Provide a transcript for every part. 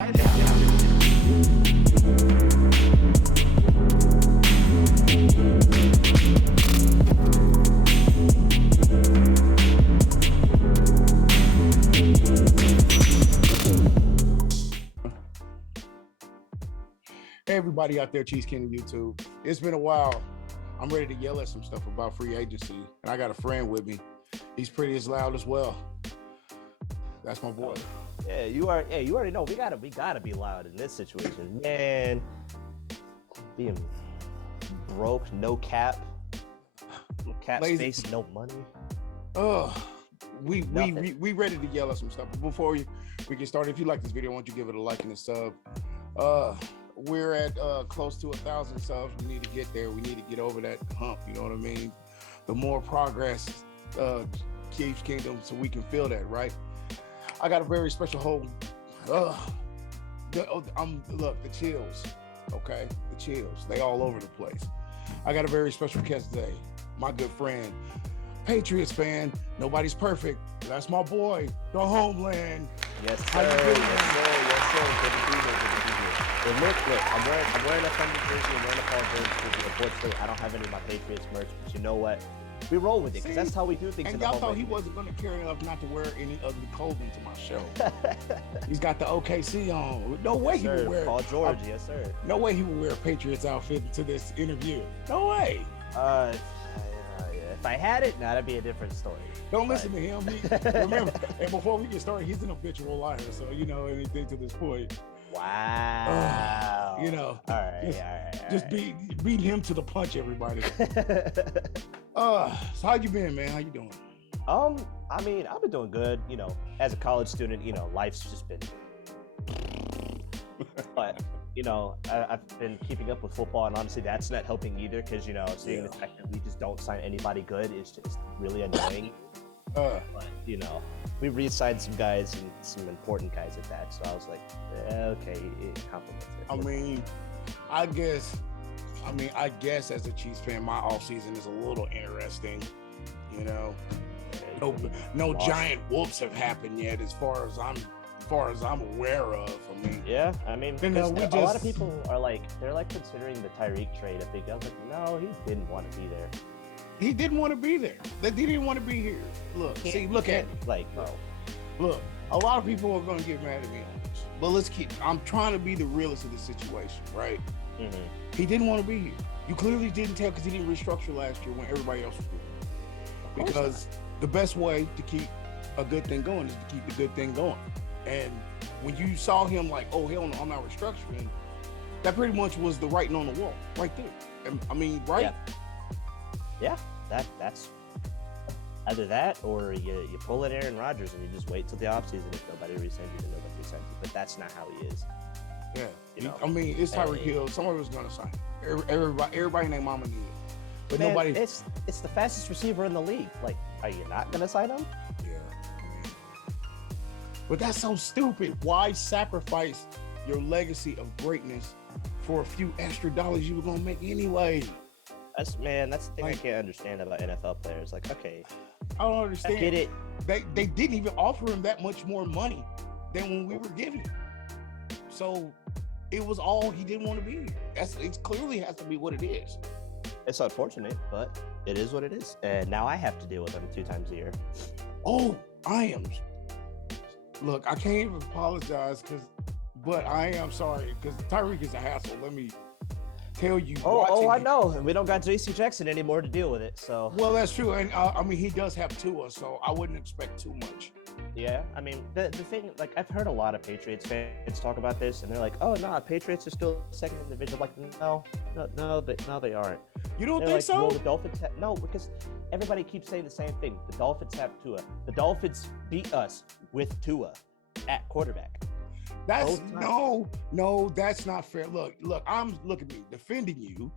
Hey everybody out there, Chiefs King YouTube. It's been a while. I'm ready to yell at some stuff about free agency, and I got a friend with me. He's pretty as loud as well. That's my boy. Yeah, you already know we gotta be loud in this situation, man. Being broke, no cap space, no money. We ready to yell at some stuff. But before we get started, if you like this video, why don't you give it a like and a sub? We're at close to 1,000 subs. We need to get there. We need to get over that hump. You know what I mean? The more progress Chiefs Kingdom, so we can feel that, right? I got a very special home. Look, the chills. Okay, the chills. They all over the place. I got a very special guest today. My good friend, Patriots fan. Nobody's perfect. That's my boy, the Homeland. Yes, sir. Yes, sir. Good to be here. And look, I'm wearing a Thunder jersey. I'm wearing a Paul George jersey. Unfortunately, I don't have any of my Patriots merch, but you know what? We roll with it because that's how we do things. And y'all thought he wasn't going to care enough not to wear any ugly clothing to my show. He's got the OKC on. No way he would wear Paul George. Yes, sir. No way he would wear a Patriots outfit to this interview. No way. If I had it, that'd be a different story. Don't listen to him. Remember, and before we get started, he's an habitual liar. So you know anything to this point. Wow. All right. Just beat him to the punch, everybody. So how you been, man? How you doing? I mean, I've been doing good. As a college student, life's just been. But I've been keeping up with football, and honestly, that's not helping either. Because seeing the fact that we just don't sign anybody good is just really annoying. But we re-signed some guys and some important guys at that. So I was like, okay, it complements it. I guess as a Chiefs fan, my offseason is a little interesting. No giant whoops have happened yet, as far as I'm aware of. A lot of people are they're considering the TYREEK trade. I think I was like, no, he didn't want to be there. He didn't want to be there. He didn't want to be here. Look at me. Look, a lot of people are going to get mad at me on this, but I'm trying to be the realist of the situation, right? Mm-hmm. He didn't want to be here. You clearly didn't tell because he didn't restructure last year when everybody else was doing it. Because the best way to keep a good thing going is to keep the good thing going. And when you saw him like, oh, hell no, I'm not restructuring, that pretty much was the writing on the wall right there. Right? Yeah, that's either that or you pull in Aaron Rodgers and you just wait till the offseason. If nobody resigns you, then nobody resigns you. But that's not how he is. Yeah. It's TYREEK Hill. Somebody was going to sign him. Everybody named Mama needed. But man, nobody. It's the fastest receiver in the league. Are you not going to sign him? Yeah. But that's so stupid. Why sacrifice your legacy of greatness for a few extra dollars you were going to make anyway? That's the thing I can't understand about NFL players. Okay, I don't understand. I get it. They didn't even offer him that much more money than when we were giving him. So it was all he didn't want to be. It clearly has to be what it is. It's unfortunate, but it is what it is. And now I have to deal with him 2 times a year. Oh, I am. Look, I can't even apologize but I am sorry because TYREEK is a hassle. Let me tell you. I know. And we don't got JC Jackson anymore to deal with it. So well, that's true. And he does have Tua, so I wouldn't expect too much. Yeah, the thing, I've heard a lot of Patriots fans talk about this, and they're like, "Oh no, Patriots are still second in the division." No, they aren't. You don't think so? Well, the Dolphins no, because everybody keeps saying the same thing. The Dolphins have Tua. The Dolphins beat us with Tua at quarterback. That's that's not fair. Look, look at me defending you.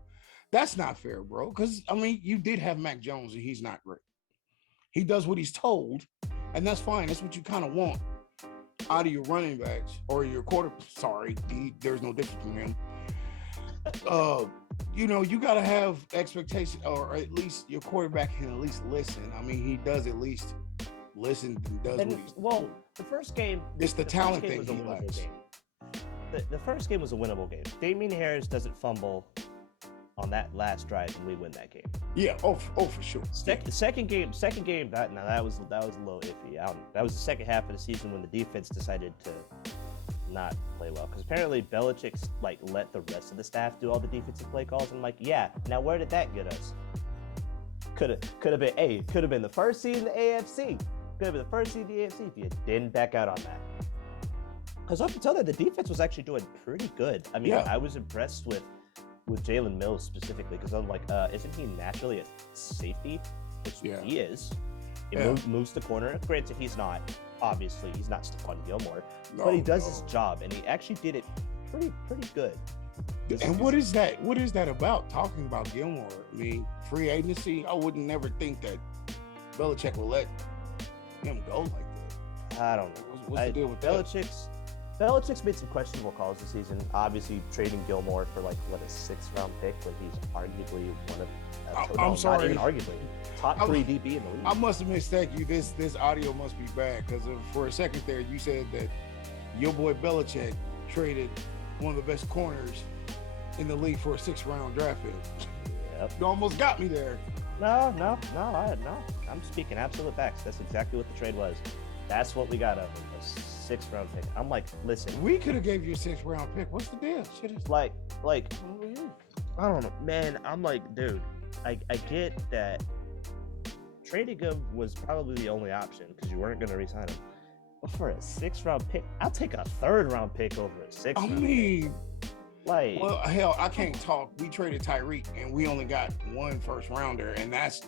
That's not fair, bro. Because you did have Mac Jones, and he's not great. He does what he's told, and that's fine. That's what you kind of want out of your running backs or your quarterback. Sorry, there's no difference in him. You got to have expectation, or at least your quarterback can at least listen. He does at least listen and does what he's told. The first game. It's the talent thing he lacks. the first game was a winnable game. Damian Harris doesn't fumble on that last drive, and we win that game. Yeah. Oh, for sure. Second game. That was a little iffy. That was the second half of the season when the defense decided to not play well, because apparently Belichick like let the rest of the staff do all the defensive play calls. And I'm like, yeah. Now where did that get us? Could have been the first seed in the AFC. Could have been the first seed in the AFC if you didn't back out on that. Because up until that, the defense was actually doing pretty good. I mean, I was impressed with Jalen Mills specifically, because I'm like, isn't he naturally a safety? Which he is. He moves the corner. Granted, he's not Stephon Gilmore, but he does his job, and he actually did it pretty good. And what is that? What is that about? Talking about Gilmore, I mean, free agency. I wouldn't never think that Belichick will let him go like that. I don't know. What's the deal with Belichick's made some questionable calls this season. Obviously, trading Gilmore for like a 6th round pick when he's arguably one of I'm sorry, not even arguably top 3 DB in the league. I must have mistaken you. This audio must be bad, because for a second there you said that your boy Belichick traded one of the best corners in the league for a 6th round draft pick. Yep. You almost got me there. No. I'm speaking absolute facts. That's exactly what the trade was. That's what we got of him, a 6th round pick. I'm like, listen. We could have gave you a 6th round pick. What's the deal? Shit is like, I don't know, man. I'm like, dude, I get that trading him was probably the only option because you weren't going to re-sign him. But for a 6th round pick, I'll take a 3rd round pick over a 6th round pick. Like, well, hell, I can't talk. We traded Tyreek, and we only got 1 first rounder, and that's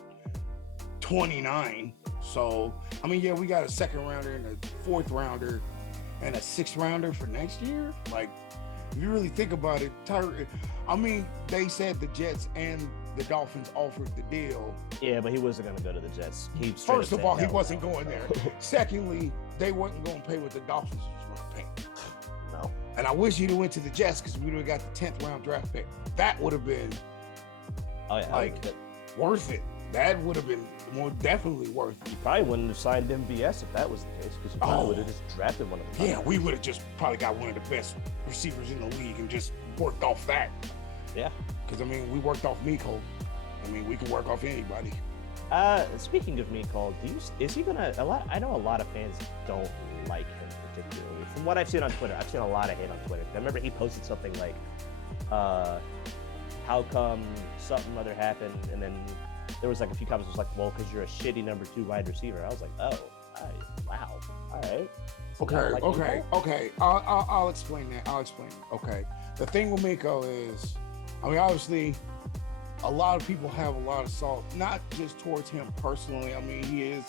29. So, I mean, yeah, we got a 2nd rounder and a 4th rounder and a 6th rounder for next year. Like, if you really think about it, Tyreek, I mean, they said the Jets and the Dolphins offered the deal. Yeah, but he wasn't going to go to the Jets. First of all, he wasn't going there. Secondly, they weren't going to pay what the Dolphins was going to pay. No. And I wish he'd have went to the Jets, because we would have got the 10th round draft pick. That would have been worth it. That would have been more definitely worth it. You probably wouldn't have signed MVS if that was the case, because you probably would have just drafted one of them. Yeah, we would have just probably got one of the best receivers in the league and just worked off that. Yeah. Because, I mean, we worked off Miko. I mean, we can work off anybody. Speaking of Miko, is he going to, I know a lot of fans don't like him particularly. From what I've seen on Twitter, I've seen a lot of hate on Twitter. I remember he posted something like, how come something other happened, and then there was like a few comments was like, well, because you're a shitty number 2 wide receiver. I was like, oh, wow, all right. Okay. I'll explain that. Okay. The thing with Miko is, I mean, obviously, a lot of people have a lot of salt, not just towards him personally. I mean,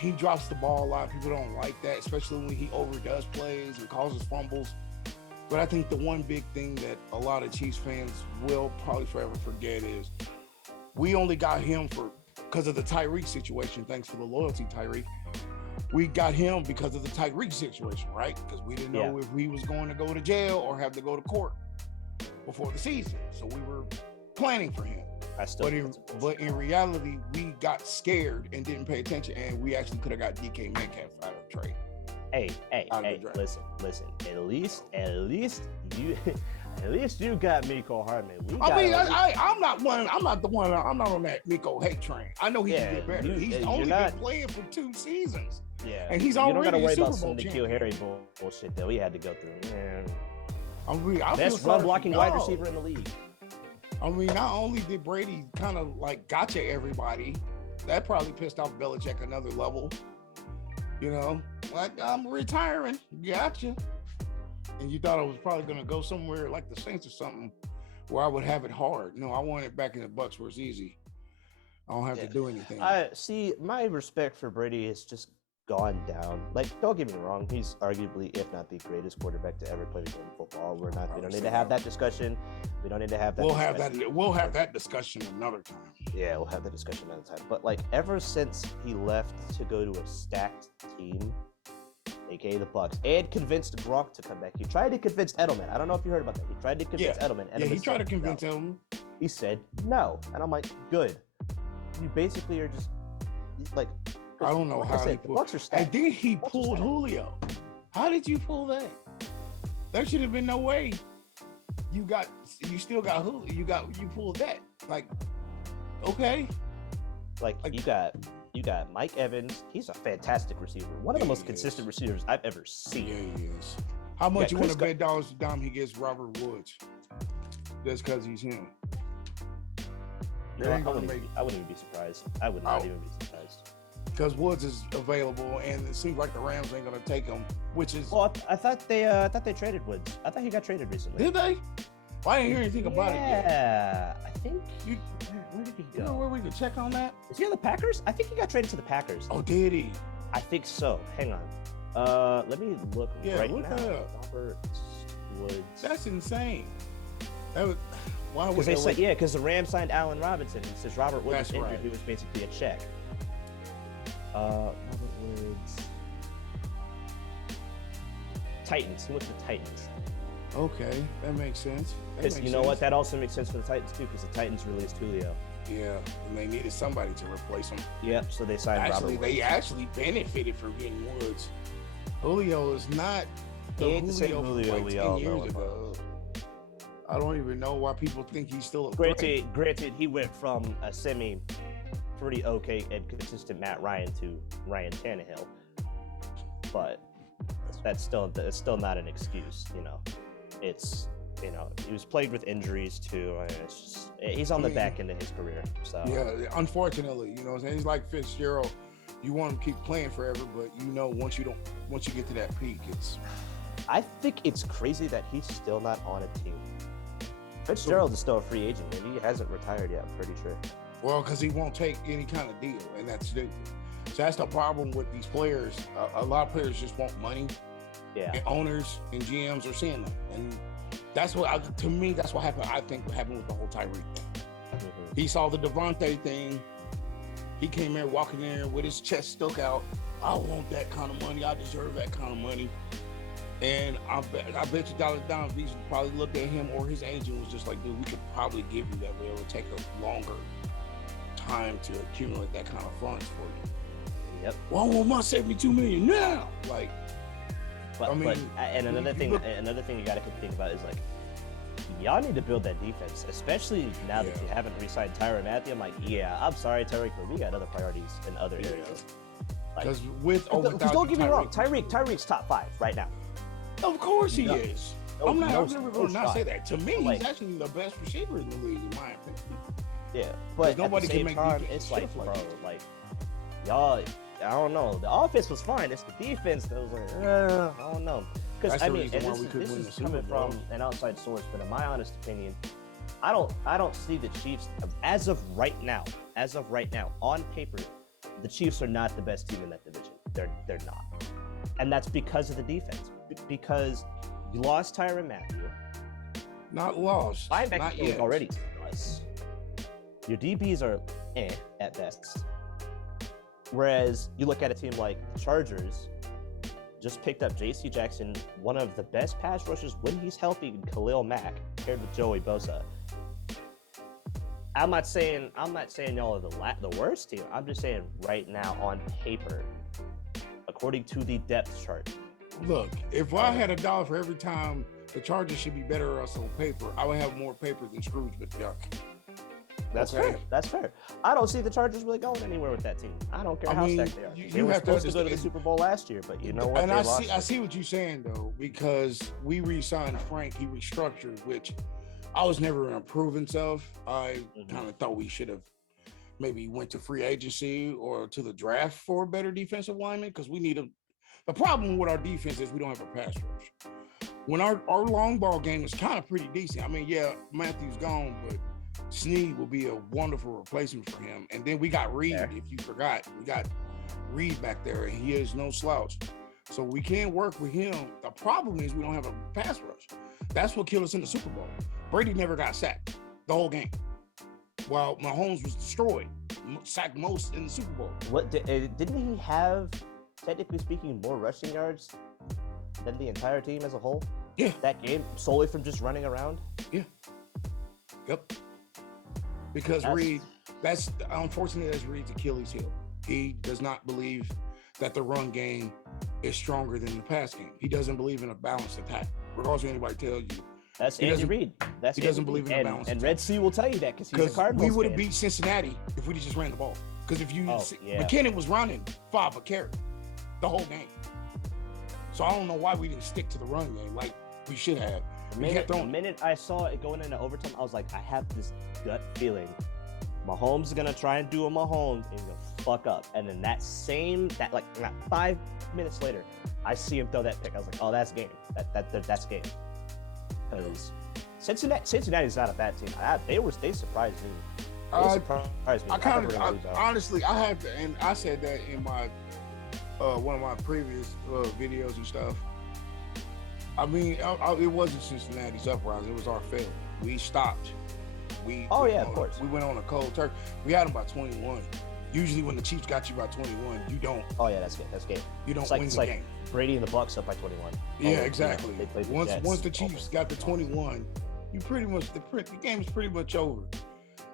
he drops the ball. A lot of people don't like that, especially when he overdoes plays and causes fumbles. But I think the one big thing that a lot of Chiefs fans will probably forever forget is we only got him because of the Tyreek situation. Thanks for the loyalty, Tyreek. We got him because of the Tyreek situation, right? Because we didn't know if he was going to go to jail or have to go to court before the season. So we were planning for him. But in reality, we got scared and didn't pay attention, and we actually could have got DK Metcalf out of the trade. Hey, listen. At least you got Miko Hardman. I'm not on that Miko hate train. I know he can get better. He's only been playing for 2 seasons. Yeah, and he's already a Super Bowl champion. You don't got to worry about some Nikhil Harry bullshit that we had to go through. Man. I best run blocking wide receiver in the league. I mean, not only did Brady kind of like gotcha everybody, that probably pissed off Belichick another level. You know, like, I'm retiring. Gotcha. And you thought I was probably going to go somewhere like the Saints or something where I would have it hard. No, I want it back in the Bucs where it's easy. I don't have to do anything. See, my respect for Brady has just gone down. Like, don't get me wrong, he's arguably, if not the greatest quarterback to ever play the game of football. We don't need to have that discussion. We don't need to have that discussion. We'll have that discussion another time. Yeah, we'll have that discussion another time. But like, ever since he left to go to a stacked team, aka the Bucs, and convinced Gronk to come back. He tried to convince Edelman. I don't know if you heard about that. He tried to convince Edelman. Yeah, he tried to convince Edelman. He said no, and I'm like, good. You basically are just like, I don't know how he pulled. The Bucs are stacked. And then he pulled Julio. How did you pull that? There should have been no way. You still got who? You pulled that. Like, okay. Like you got Mike Evans. He's a fantastic receiver. One of the most consistent receivers I've ever seen. Yeah, he is. How much you want to bet dollars to Dom he gets Robert Woods? Just because he's him. I wouldn't even be surprised. I would not even be surprised. Because Woods is available, and it seems like the Rams ain't gonna take him, which is. Well, I thought they traded Woods. I thought he got traded recently. Did they? Well, I didn't hear anything about it yet. Yeah, I think. Where did he go? You know where we can check on that? Is he on the Packers? I think he got traded to the Packers. Oh, did he? I think so. Hang on. Let me look right now. Robert Woods. That's insane. Why would they say because the Rams signed Allen Robinson. He says Robert Woods was injured. He was basically a check. Robert Woods. Titans. He went to the Titans. Okay, that makes sense. Because you know what? That also makes sense for the Titans too, because the Titans released Julio. Yeah, and they needed somebody to replace him. Yep, so they signed Robert Woods. They actually benefited from getting Woods. Julio is not the Julio from 10 years ago. I don't even know why people think he's still a threat. Granted, he went from a pretty okay and consistent Matt Ryan to Ryan Tannehill, but that's still not an excuse. It's he was plagued with injuries too. He's on the back end of his career. So yeah, unfortunately, he's like Fitzgerald. You want him to keep playing forever, but once you get to that peak, it's. I think it's crazy that he's still not on a team. Fitzgerald is still a free agent, and he hasn't retired yet, I'm pretty sure. Well, because he won't take any kind of deal, and that's stupid. So that's the problem with these players. A lot of players just want money. Yeah. And owners and GMs are seeing that. And that's what happened. I think what happened with the whole TYREEK thing. Mm-hmm. He saw the Devontae thing. He came there walking there with his chest stuck out. I want that kind of money. I deserve that kind of money. And I bet you dollar down, Visa probably looked at him or his agent was just like, dude, we could probably give you that, but it would take a longer time to accumulate that kind of funds for you. Yep. Well, I want my $72 million now. Another thing you got to think about is y'all need to build that defense, especially now that you haven't re-signed Tyrann Mathieu. I'm like, I'm sorry, Tyreek, but we got other priorities in other areas. Because don't get me wrong, Tyreek's top 5 right now. Of course he is. I'm never going to not say that. To me, he's actually the best receiver in the league, in my opinion. Yeah, but nobody can make time, it's bro, y'all. I don't know. The offense was fine. It's the defense that was I don't know. Because this is coming from an outside source, but in my honest opinion, I don't see the Chiefs as of right now, on paper, the Chiefs are not the best team in that division. They're not, and that's because of the defense. Because you lost Tyrann Mathieu. Not lost. Linebacker was already plus. Your DBs are at best. Whereas you look at a team like the Chargers, just picked up J.C. Jackson, one of the best pass rushers when he's healthy, Khalil Mack, paired with Joey Bosa. I'm not saying y'all are the worst team. I'm just saying right now on paper, according to the depth chart. Look, if I had $1 for every time the Chargers should be better than us on paper, I would have more paper than Scrooge McDuck. That's fair. That's fair. I don't see the Chargers really going anywhere with that team. I don't care how stacked they are. They were supposed to go to the Super Bowl last year, but you know what? And I see what you're saying though, because we re-signed Frank, he restructured, which I was never going to prove himself. I kind of thought we should have maybe went to free agency or to the draft for a better defensive lineman, because we need a. The problem with our defense is we don't have a pass rush. When our long ball game is kind of pretty decent. I mean, Matthew's gone, but Snead will be a wonderful replacement for him. And then we got Reed, if you forgot. We got Reed back there, and he is no slouch. So we can work with him. The problem is we don't have a pass rush. That's what killed us in the Super Bowl. Brady never got sacked the whole game, while Mahomes was destroyed, sacked most in the Super Bowl. Didn't he have, technically speaking, more rushing yards than the entire team as a whole? Yeah. That game, solely from just running around? Yeah. Yep. Because Reed, unfortunately, that's Reed's Achilles heel. He does not believe that the run game is stronger than the pass game. He doesn't believe in a balanced attack. regardless of anybody tells you. That's Andy Reid. He doesn't believe in the balance. And Red Sea will tell you that because he's a Cardinals we would have fan. beat Cincinnati if we just ran the ball. Because if you yeah. McKinnon was running 5 a carry the whole game. So I don't know why we didn't stick to the run game like we should have. The minute I saw it going into overtime, I was like, I have this gut feeling Mahomes is gonna try and do a Mahomes and he's gonna fuck up. And then that 5 minutes later, I see him throw that pick. I was like, oh, that's game. That's game. Because Cincinnati's not a bad team. They surprised me. Honestly, I had to, and I said that in my one of my previous videos and stuff. I mean, it wasn't Cincinnati's uprising; it was our failure. We stopped. Of course. We went on a cold turkey. We had them by 21. Usually, when the Chiefs got you by 21, you don't. Oh yeah, that's good. That's game. You don't win the game. Brady and the Bucks up by 21. Yeah, exactly. Once the Chiefs Almost. got the 21, you pretty much the game is pretty much over.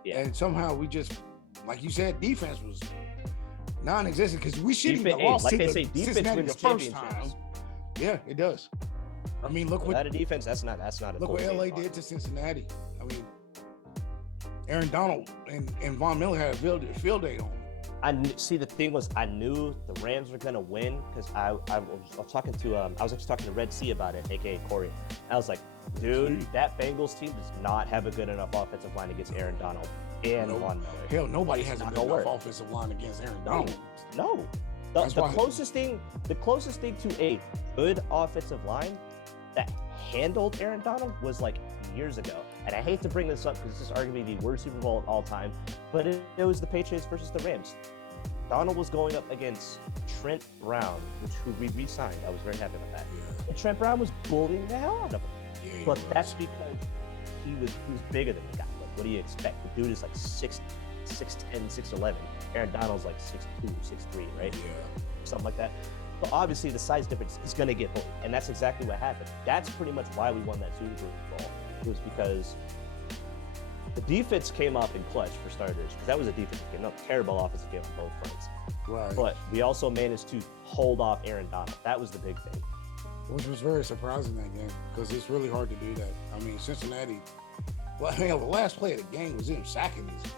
Yeah. And somehow we just, like you said, defense was non-existent because we shouldn't have lost to Cincinnati the first time. Yeah, it does. I mean, look without a defense. That's not. Look what LA did to Cincinnati. I mean, Aaron Donald and Von Miller had a field day on. The thing was, I knew the Rams were gonna win because I was talking to I was actually talking to Red Sea about it, aka Corey. And I was like, dude, that Bengals team does not have a good enough offensive line against Aaron Donald and Von Miller. Hell, nobody has a good enough offensive line against Aaron Donald. No. The closest thing to a good offensive line that handled Aaron Donald was like years ago. And I hate to bring this up because this is arguably the worst Super Bowl of all time, but it was the Patriots versus the Rams. Donald was going up against Trent Brown, who we re-signed. I was very happy about that. Yeah. And Trent Brown was bullying the hell out of him. Yeah, but that's because he was bigger than the guy. Like, what do you expect? The dude is like 6'10", 6'11". Aaron Donald's like 6'2", 6'3", right? Yeah. Something like that. But obviously the size difference is going to get bullied. And that's exactly what happened. That's pretty much why we won that Super Bowl. It was because the defense came up in clutch for starters, because that was a defensive game, not terrible offensive game on both fronts. Right. But we also managed to hold off Aaron Donald. That was the big thing. Which was very surprising that game, because it's really hard to do that. I mean, Cincinnati, the last play of the game was him sacking these.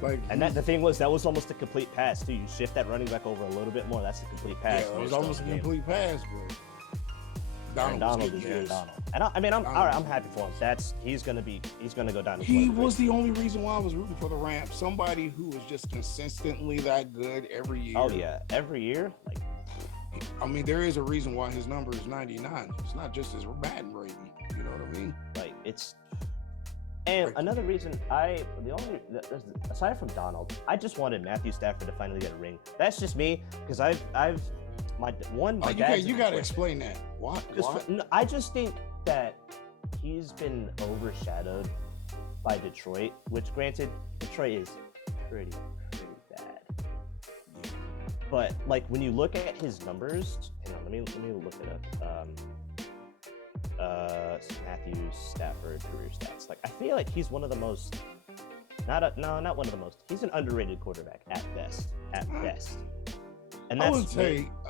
The thing was, that was almost a complete pass too. You shift that running back over a little bit more, that's a complete pass. Yeah, it was almost a complete pass, but Aaron Donald is Aaron Donald. And I'm happy for him. He's gonna go down. He was the only reason why I was rooting for the Rams. Somebody who was just consistently that good every year. Oh yeah, every year. I mean, there is a reason why his number is 99. It's not just his batting rating. You know what I mean? Another reason aside from Donald, I just wanted Matthew Stafford to finally get a ring. That's just me, because you got to explain that. Why? I just think that he's been overshadowed by Detroit, which granted, Detroit is pretty bad. But when you look at his numbers, hang on, let me look it up. Matthew Stafford career stats. I feel like he's one of the most. Not one of the most. He's an underrated quarterback at best. And that's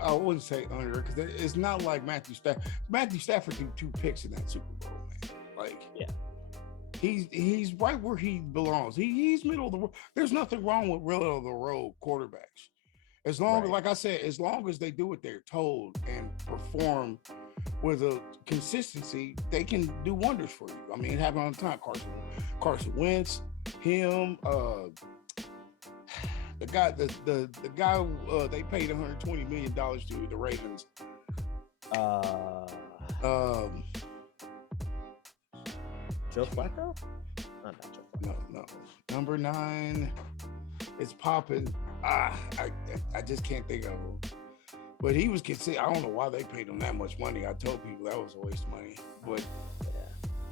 I wouldn't say under, because it's not like Matthew Stafford. Matthew Stafford threw 2 picks in that Super Bowl, man. Yeah. He's right where he belongs. He's middle of the road. There's nothing wrong with middle of the road quarterbacks. As long as, like I said, as long as they do what they're told and perform with a consistency, they can do wonders for you. I mean, it happened all the time. Carson Wentz, him, the guy they paid $120 million to, the Ravens. Joe Flacco? Not Joe Flacco. No. Number 9 is popping. I just can't think of him. But he was considered. I don't know why they paid him that much money. I told people that was a waste of money. But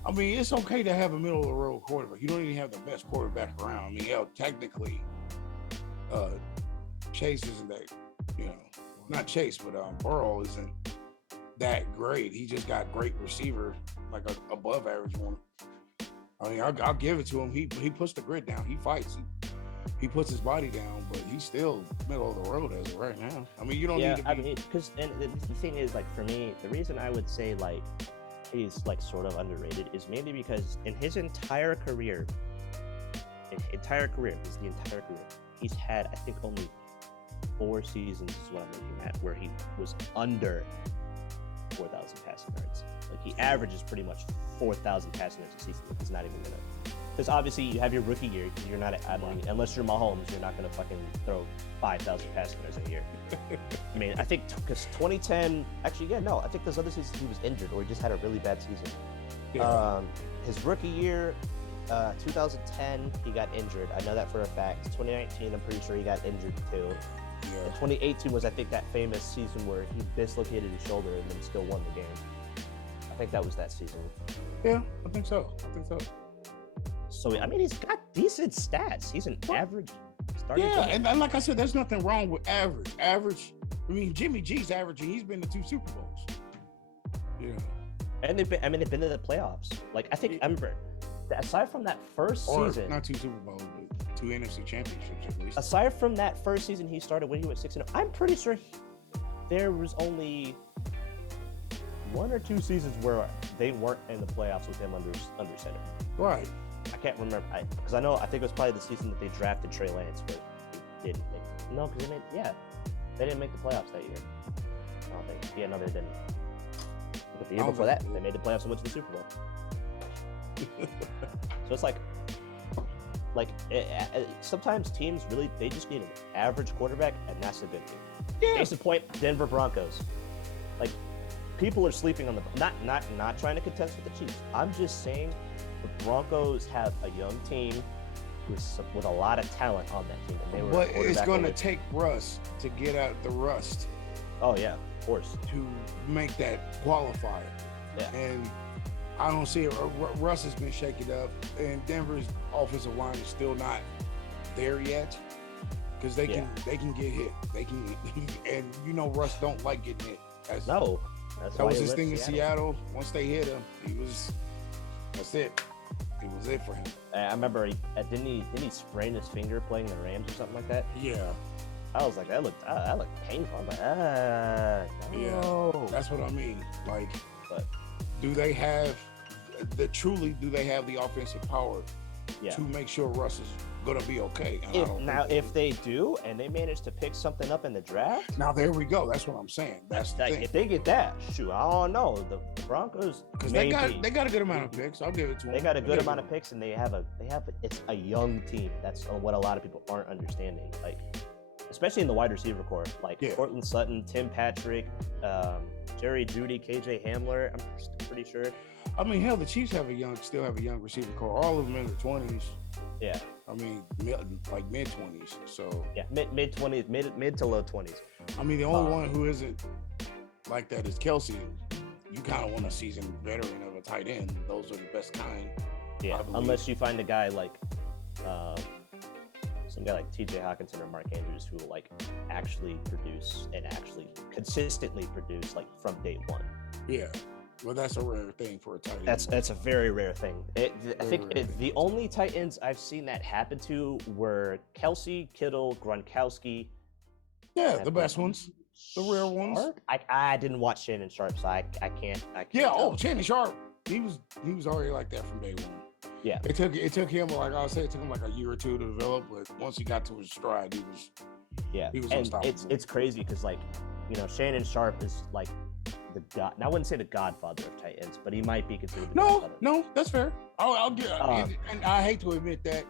I mean, it's okay to have a middle of the road quarterback. You don't even have the best quarterback around. I mean, technically, Chase isn't that, not Chase, but Burrow isn't that great. He just got great receiver, like a above average one. I mean, I'll give it to him. He puts the grit down. He fights. he puts his body down, but he's still middle of the road as of right now. I mean, you don't need to be. I mean, because the thing is, like, for me, the reason I would say like he's like sort of underrated is mainly because in his entire career, he's had, I think, only 4 seasons is what I'm looking at where he was under 4,000 passing yards. Like, he averages pretty much 4,000 passing yards a season. He's not even gonna. Because obviously you have your rookie year. You're not. I mean, unless you're Mahomes, you're not gonna fucking throw 5,000 passing yards a year. I mean, I think because 2010. Actually, yeah, no. I think those other seasons he was injured or he just had a really bad season. Yeah. His rookie year, 2010, he got injured. I know that for a fact. 2019, I'm pretty sure he got injured too. Yeah. And 2018 was, I think, that famous season where he dislocated his shoulder and then still won the game. I think that was that season. Yeah, I think so. So, I mean, he's got decent stats. He's an average starting player. And like I said, there's nothing wrong with average. I mean, Jimmy G's averaging. He's been to 2 Super Bowls. Yeah. And they've been to the playoffs. Like, I think, I remember, aside from that first season. Not 2 Super Bowls, but 2 NFC championships at least. Aside from that first season he started when he went 6-0, I'm pretty sure there was only 1 or 2 seasons where they weren't in the playoffs with him under center. Right. I can't remember, because I think it was probably the season that they drafted Trey Lance, but they didn't make it. No, because they didn't make the playoffs that year. I don't think. Yeah, no, they didn't. But the year before that, they made the playoffs and went to the Super Bowl. So it's like sometimes teams really, they just need an average quarterback, and that's a good team. Yeah. Case in point, Denver Broncos. Like, people are sleeping on the not trying to contest with the Chiefs. I'm just saying the Broncos have a young team with a lot of talent on that team, and but it's going to take Russ to get out the rust. Oh yeah, of course. To make that qualifier. Yeah. And I don't see it. Russ has been shaken up, and Denver's offensive line is still not there yet because they can get hit. They can, and you know Russ don't like getting hit. That was his thing in Seattle. Once they hit him, that's it. It was it for him. I remember, didn't he sprain his finger playing the Rams or something like that? Yeah. I was like, that looked painful. I'm like, no. Yeah, that's what I mean. Like, but do they have the offensive power to make sure Russ is gonna be okay? If they do, and they manage to pick something up in the draft, now there we go. That's what I'm saying. That's the thing. If they get that, shoot, I don't know. The Broncos, because they got a good amount of picks. I'll give it to them. They got a good amount of picks, and it's a young team. That's what a lot of people aren't understanding. Like, especially in the wide receiver core, like Cortland Sutton, Tim Patrick, Jerry Jeudy, KJ Hamler. I'm pretty sure. I mean, hell, the Chiefs still have a young receiver core. All of them in their 20s. Yeah. I mean, like mid-20s. So yeah, mid-20s, mid to low 20s. I mean, the only one who isn't like that is Kelsey. You kind of want a seasoned veteran of a tight end. Those are the best kind. Yeah, unless you find a guy like some guy like TJ Hawkinson or Mark Andrews who will like actually produce and actually consistently produce like from day one. Yeah. Well, that's a rare thing for a tight end. That's a very rare thing. I think the only tight ends I've seen that happen to were Kelsey, Kittle, Gronkowski. Yeah, the best ones, the rare ones. I didn't watch Shannon Sharp, so I can't. Yeah. Shannon Sharp. He was already like that from day one. Yeah. It took him like I said, it took him like a year or two to develop, but once he got to his stride, he was unstoppable. It's crazy because like, you know, Shannon Sharp is like the god. Now I wouldn't say the godfather of tight ends, but he might be considered the godfather. No, that's fair. I'll get and I hate to admit that.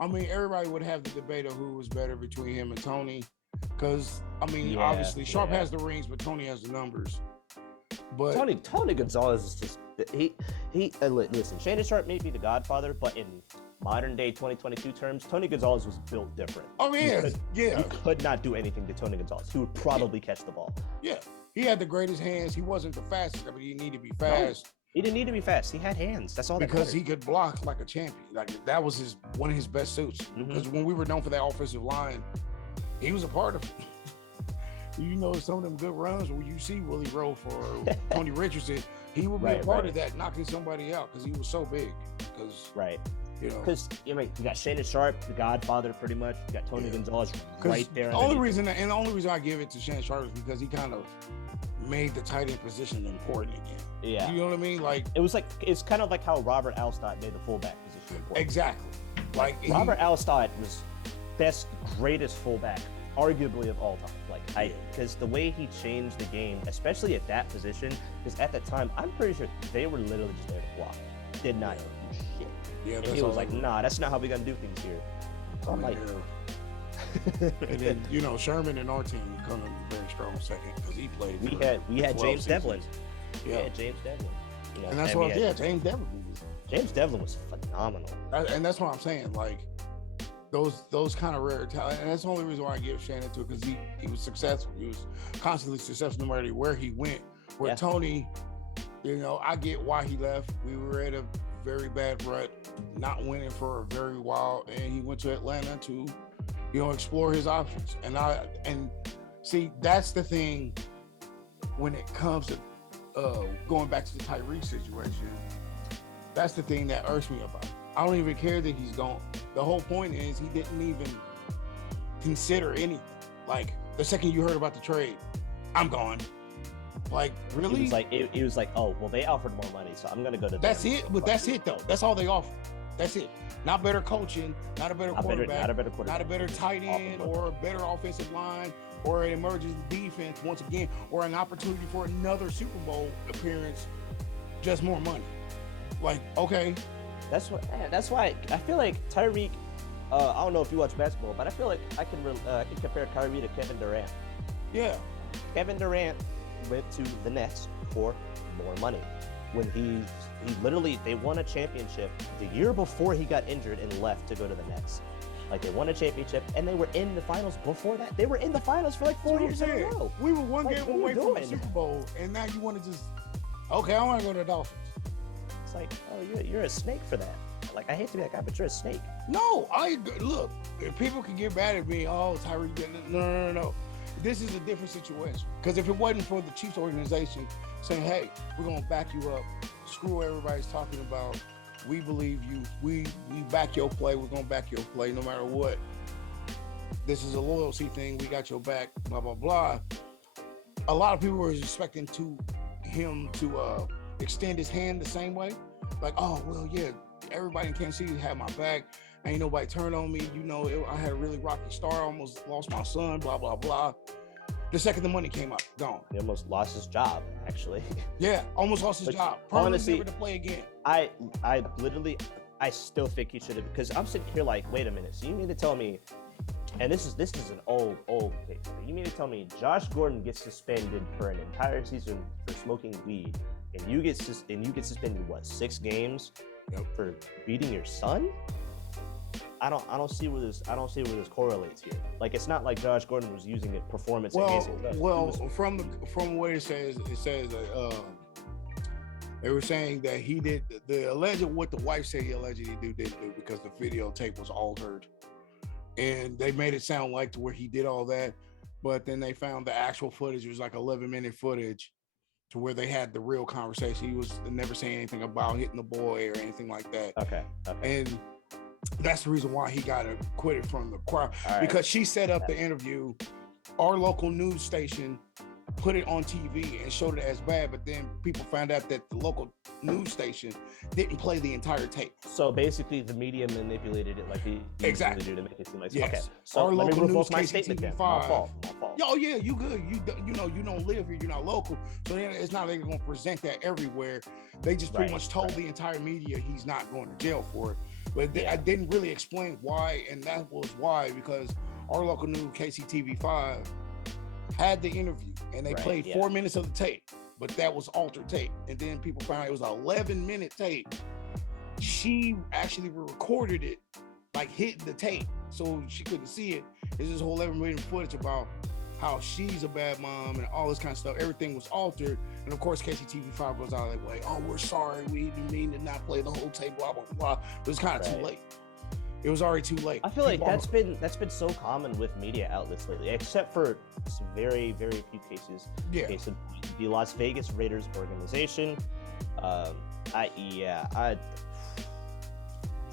I mean, everybody would have the debate of who was better between him and Tony. Because I mean, obviously Sharp has the rings, but Tony has the numbers. But Tony Gonzalez is just he listen, Shannon Sharp may be the godfather, but in modern day 2022 terms, Tony Gonzalez was built different. Oh yeah, You could not do anything to Tony Gonzalez. He would probably catch the ball. Yeah. He had the greatest hands. He wasn't the fastest, but he didn't need to be fast. No, he didn't need to be fast. He had hands. That's all. Because he could block like a champion. Like that was one of his best suits. Because when we were known for that offensive line, he was a part of it. You know, some of them good runs where you see Willie Rowe for Tony Richardson, he would be a part of that, knocking somebody out because he was so big. Because you got Shannon Sharp, the Godfather, pretty much. You got Tony Gonzalez right there. The only reason I give it to Shannon Sharp is because he kind of made the tight end position important again. Yeah, you know what I mean. Like it's kind of like how Robert Alstott made the fullback position important. Exactly. Like Robert Alstott was greatest fullback, arguably of all time. Because the way he changed the game, especially at that position, because at that time I'm pretty sure they were literally just there to block, did not do shit. Yeah, and he was like, nah, that's not how we gonna do things here. So I'm like, and then Sherman and our team come in very strong second because he played. We had James Devlin. Yeah, James Devlin. And that's what James Devlin. James Devlin was phenomenal. And that's what I'm saying. Like those kind of rare talent, and that's the only reason why I give Shannon to it, because he was successful. He was constantly successful no matter where he went. Where Tony, I get why he left. We were at a very bad rut, not winning for a very while, and he went to Atlanta to, explore his options. And see, that's the thing when it comes to going back to the TYREEK situation. That's the thing that irks me about it. I don't even care that he's gone. The whole point is he didn't even consider anything. Like the second you heard about the trade, I'm gone. Like, really? It was like, oh, well, they offered more money, so I'm gonna go to. That's it. But that's it though. That's all they offer. That's it. Not better coaching, not a better quarterback, not a better tight end, or a better offensive line, or an emergency defense once again, or an opportunity for another Super Bowl appearance. Just more money. Like, okay. That's why I feel like TYREEK. I don't know if you watch basketball, but I feel like I can compare Kyrie to Kevin Durant. Yeah. Kevin Durant went to the Nets for more money. When they won a championship the year before he got injured and left to go to the Nets. Like, they won a championship and they were in the finals before that. They were in the finals for like 4 years in a row. We were one game away from the Super Bowl, and now you want to just, okay, I want to go to the Dolphins. It's like, oh, you're a snake for that. Like, I hate to be that guy, but you're a snake. No, look, if people can get mad at me, oh, TYREEK, no. This is a different situation. Because if it wasn't for the Chiefs organization saying, hey, we're going to back you up, screw what everybody's talking about, we believe you, we back your play, we're going to back your play no matter what. This is a loyalty thing, we got your back, blah, blah, blah. A lot of people were expecting him to extend his hand the same way. Like, oh, well, yeah, everybody in Kansas City had my back. Ain't nobody turned on me. I had a really rocky start. I almost lost my son, blah, blah, blah. The second the money came up, gone. He almost lost his job, actually. Yeah, almost lost his job. Honestly, never to play again. I still think he should have, because I'm sitting here like, wait a minute. So you mean to tell me, and this is an old case, but you mean to tell me Josh Gordon gets suspended for an entire season for smoking weed, and you get suspended, what, 6 games for beating your son? I don't see where this correlates here. Like, it's not like Josh Gordon was using it performance enhancing. From what it says they were saying that he did what the wife said he allegedly didn't do, because the videotape was altered, and they made it sound like to where he did all that, but then they found the actual footage. It was like 11-minute footage to where they had the real conversation. He was never saying anything about hitting the boy or anything like that. Okay. And that's the reason why he got acquitted from the crowd, because she set up the interview. Our local news station put it on TV and showed it as bad, but then people found out that the local news station didn't play the entire tape. So basically, the media manipulated it like they usually do to make it seem like okay. So our let local me revoke news my statement then. My fault. Oh yeah, you good. You don't live here. You're not local, so it's not like they're going to present that everywhere. They just pretty much told the entire media he's not going to jail for it. But I didn't really explain why, and that was why, because our local news, KCTV5, had the interview, and they played 4 minutes of the tape, but that was altered tape. And then people found out it was an 11-minute tape. She actually recorded it, like hitting the tape, so she couldn't see it. It's this whole 11-minute footage about how she's a bad mom and all this kind of stuff. Everything was altered. And of course, KCTV5 goes out like, oh, we're sorry. We didn't mean to not play the whole tape, blah, blah, blah. But it's kind of too late. It was already too late. I feel like that's been so common with media outlets lately, except for some very, very few cases. Yeah. Okay, so the Las Vegas Raiders organization,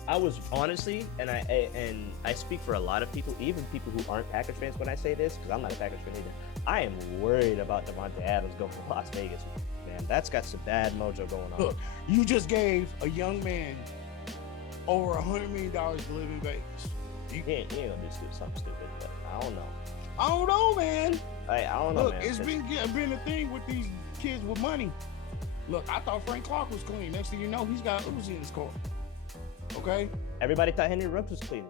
I was honestly, and I speak for a lot of people, even people who aren't Packers fans when I say this, because I'm not a Packers fan either. I am worried about Devontae Adams going to Las Vegas. Man, that's got some bad mojo going on. Look, you just gave a young man over $100 million to live in Vegas. He ain't gonna do something stupid, but I don't know. I don't know, man. I don't know, Look, man. It's been a thing with these kids with money. Look, I thought Frank Clark was clean. Next thing you know, he's got Uzi in his car. Okay? Everybody thought Henry Ruggs was clean.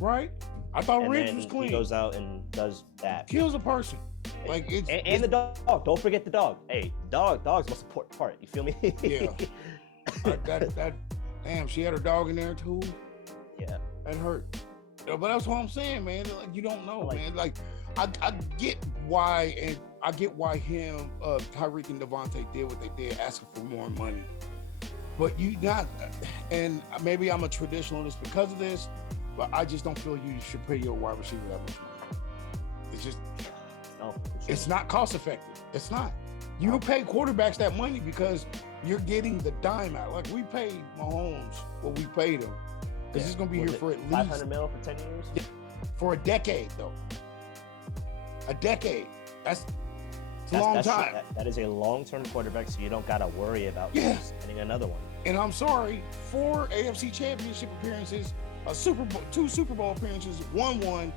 Right? I thought Riggs was clean. He goes out and does that. Kills a person. Like it's the dog. Don't forget the dog. Hey, dogs must support part. You feel me? Yeah. that damn, she had her dog in there too. Yeah. That hurt. But that's what I'm saying, man. Like, you don't know, man. Like, I get why, and I get why him, Tyreek and Devontae did what they did, asking for more money. But you not, and maybe I'm a traditionalist because of this, but I just don't feel you should pay your wide receiver that much money. It's just, it's not cost effective. It's not. You pay quarterbacks that money because you're getting the dime out. Like, we paid Mahomes what we paid him. Because he's going to be here for at least $500 million for 10 years? Yeah, for a decade, though. A decade. That's a long time. That is a long-term quarterback, so you don't got to worry about getting another one. And I'm sorry, 4 AFC Championship appearances, two Super Bowl appearances, 1-1,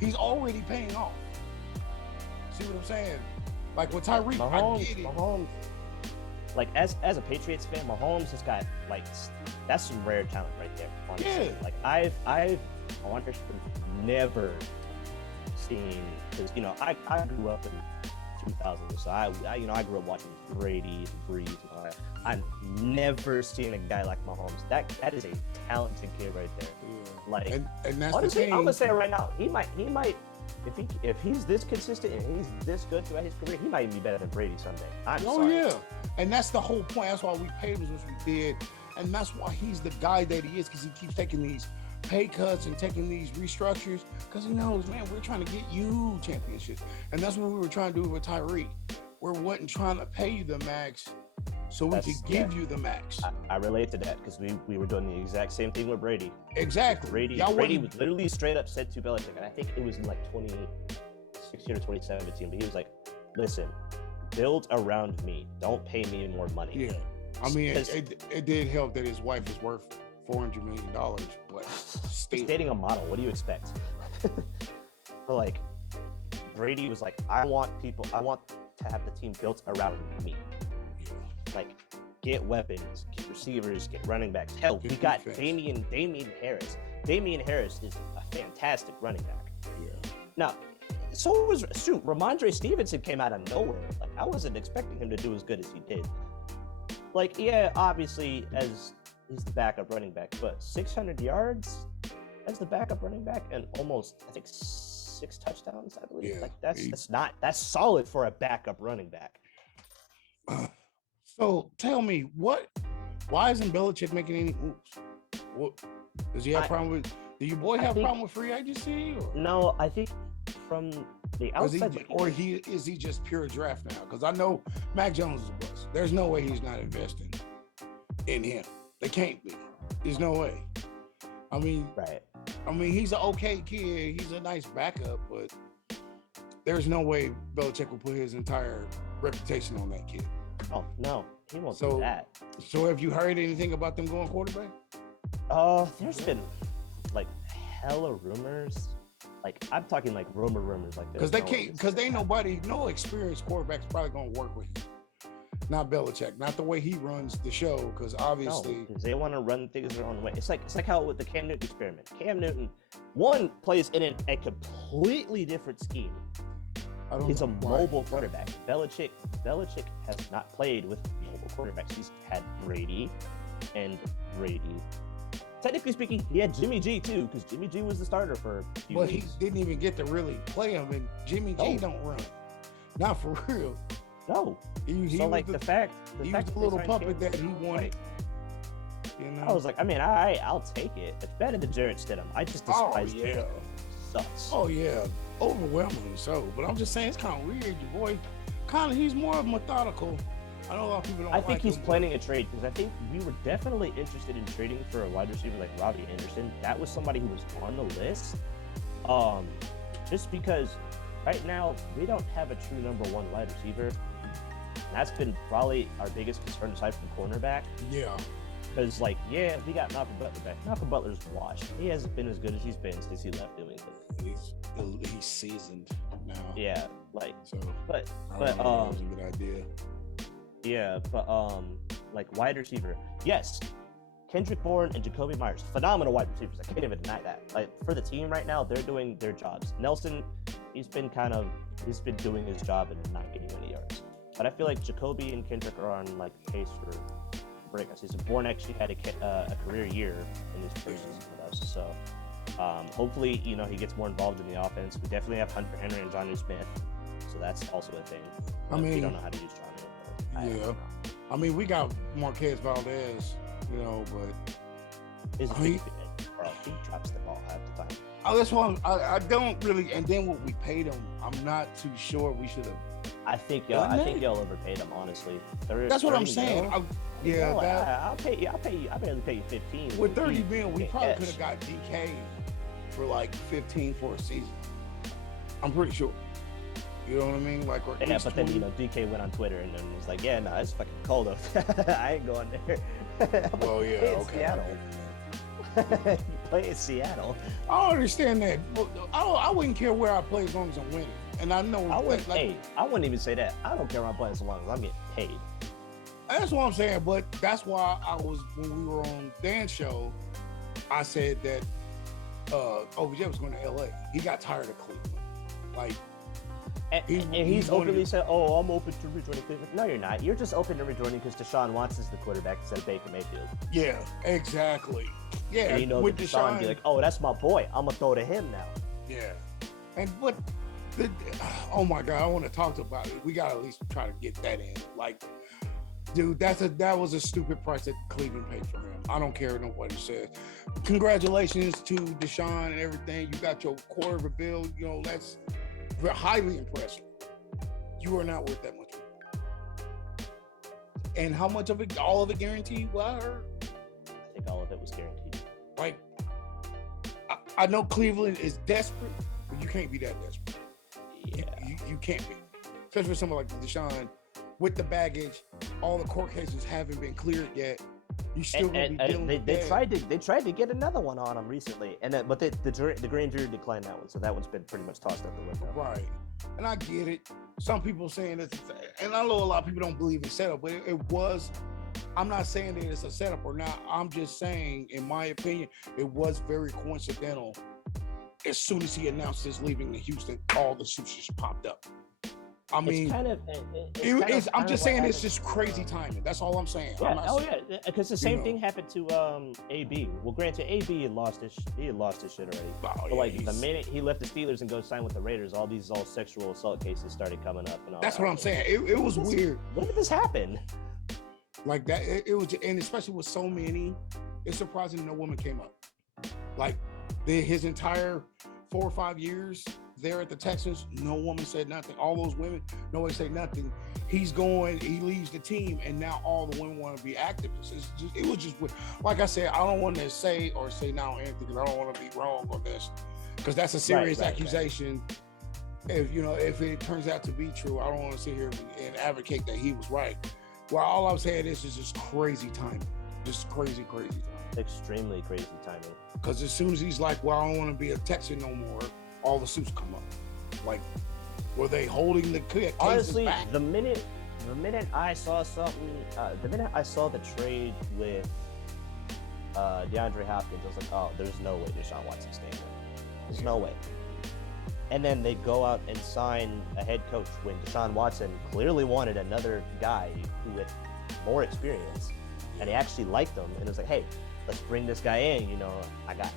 he's already paying off. See what I'm saying? Like with Tyreek, I get it. Mahomes, like as a Patriots fan, Mahomes has got like that's some rare talent right there. Honestly. Yeah. Like I've honestly never seen, because I grew up in 2000, so I grew up watching Brady and Breeze and all that. I've never seen a guy like Mahomes. That is a talented kid right there. Yeah. Like, and that's honestly, the thing. I'm gonna say it right now. He might. If he's this consistent and he's this good throughout his career, he might even be better than Brady someday. I'm sorry. Yeah, and that's the whole point. That's why we paid him as much as we did, and that's why he's the guy that he is, because he keeps taking these pay cuts and taking these restructures, because he knows, man, we're trying to get you championships, and that's what we were trying to do with Tyreek. We wasn't trying to pay you the max, so we could give you the max. I relate to that, because we were doing the exact same thing with Brady. Exactly. Brady was literally straight up said to Belichick, and I think it was in like 2016 or 2017, but he was like, listen, build around me. Don't pay me more money. Yeah. I mean, it did help that his wife is worth $400 million, but he's dating a model. What do you expect? But like, Brady was like, I want to have the team built around me. Like, get weapons, get receivers, get running backs. Hell, we got Damian Harris. Damian Harris is a fantastic running back. Yeah. Now, so was Ramondre Stevenson came out of nowhere. Like, I wasn't expecting him to do as good as he did. Like, yeah, obviously as he's the backup running back, but 600 yards as the backup running back and almost, I think, 6 touchdowns, I believe. Yeah, like that's solid for a backup running back. So tell me, why isn't Belichick making any moves? What does he have a problem with? Do your boy have a problem with free agency? Or? No, I think from the outside, is he just pure draft now? Because I know Mac Jones is a bust. There's no way he's not investing in him. They can't be. There's no way. I mean, right. I mean, he's an okay kid. He's a nice backup, but there's no way Belichick will put his entire reputation on that kid. Oh no, he won't do that. So have you heard anything about them going quarterback? There's been like hella rumors. Like, I'm talking like rumors like this. Because no experienced quarterback's probably gonna work with him. Not Belichick, not the way he runs the show, because obviously they want to run things their own way. It's like how with the Cam Newton experiment. Cam Newton, plays in a completely different scheme. He's a mobile quarterback. Belichick has not played with mobile quarterbacks. He's had Brady. Technically speaking, he had Jimmy G too, because Jimmy G was the starter for a few weeks. He didn't even get to really play him, and Jimmy G don't run. Not for real. No. He was the little puppet that he wanted. You know? I was like, I mean, I'll take it. It's better than Jarrett Stidham. I just despise him. Sucks. Oh yeah, overwhelmingly so. But I'm just saying, it's kind of weird. Your boy, he's more methodical I know a lot of people don't I think he's him, planning a trade because I think we were definitely interested in trading for a wide receiver like Robbie Anderson. That was somebody who was on the list. Just because right now we don't have a true number one wide receiver. And that's been probably our biggest concern aside from cornerback. Yeah. Because, like, yeah, we got Malcolm Butler back. Malcolm Butler's washed. He hasn't been as good as he's been since he left New England. He's seasoned now. Yeah, like, so. But that was a good idea. Yeah, but like wide receiver, yes. Kendrick Bourne and Jacoby Myers, phenomenal wide receivers. I can't even deny that. Like for the team right now, they're doing their jobs. Nelson, he's been doing his job and not getting any yards. But I feel like Jacoby and Kendrick are on like pace for breakout season. Bourne actually had a career year in his first season with us, so hopefully he gets more involved in the offense. We definitely have Hunter Henry and Jonnu Smith, so that's also a thing. I mean, we don't know how to use Jonnu. Yeah, I mean we got Marquez Valdez, but he drops the ball half the time. That's why I don't really. And then what we paid him, I'm not too sure we should have. I think y'all overpaid him, honestly. That's what I'm saying. I'll pay you. I barely pay you 15. With 30 million, we probably could have got DK for like 15 for a season. I'm pretty sure. You know what I mean? Like, yeah, but then DK went on Twitter and then was like, "Yeah, it's fucking cold up. I ain't going there." Well, yeah, okay. Seattle. You play in Seattle. I understand that. I wouldn't care where I play as long as I'm winning. And I know I wouldn't even say that. I don't care where I'm playing as long as I'm getting paid. That's what I'm saying. But that's why when we were on Dan's show, I said that OBJ was going to LA. He got tired of Cleveland. Like. And he's openly said, "Oh, I'm open to rejoining Cleveland." No, you're not. You're just open to rejoining because Deshaun Watson is the quarterback instead of Baker Mayfield. Yeah, exactly. Yeah, and with Deshaun, be like, "Oh, that's my boy. I'm gonna throw to him now." Yeah, and oh my God, I want to talk about it. We gotta at least try to get that in. Like, dude, that was a stupid price that Cleveland paid for him. I don't care what nobody says. Congratulations to Deshaun and everything. You got your quarter of a bill. That's highly impressive. You are not worth that much money. And how much of it? All of it guaranteed? Well, I heard. I think all of it was guaranteed. Like, I know Cleveland is desperate, but you can't be that desperate. Yeah. You can't be. Especially for someone like Deshaun, with the baggage, all the court cases haven't been cleared yet. You still gonna be dealing with that. They tried to get another one on him recently, but the grand jury declined that one, so that one's been pretty much tossed out the window. Right, and I get it. Some people saying it's, and I know a lot of people don't believe it's setup, but it was. I'm not saying that it's a setup or not. I'm just saying, in my opinion, it was very coincidental. As soon as he announced his leaving to Houston, all the suits just popped up. I mean, I'm just saying it's just crazy timing. That's all I'm saying. Yeah, because the same thing happened to AB. Well, granted, AB had lost his shit already. Oh, but the minute he left the Steelers and go sign with the Raiders, all these sexual assault cases started coming up. And all that's what I'm saying. It was weird. When did this happen? Like that, it was, and especially with so many, it's surprising no woman came up. Like his entire 4 or 5 years there at the Texans, no woman said nothing. All those women, nobody said nothing. He leaves the team, and now all the women want to be activists. It was just, like I said, I don't want to say now anything because I don't want to be wrong on this, because that's a serious accusation. Right. If it turns out to be true, I don't want to sit here and advocate that he was right. Well, all I'm saying is just crazy timing. Just crazy timing. Extremely crazy timing. Because as soon as he's like, well, I don't want to be a Texan no more, all the suits come up. Like, were they holding the cases honestly back? the minute I saw something, the minute I saw the trade with DeAndre Hopkins, I was like, oh, there's no way Deshaun Watson's staying there. There's no way. And then they go out and sign a head coach when Deshaun Watson clearly wanted another guy with more experience, and he actually liked him, and it was like, hey, let's bring this guy in.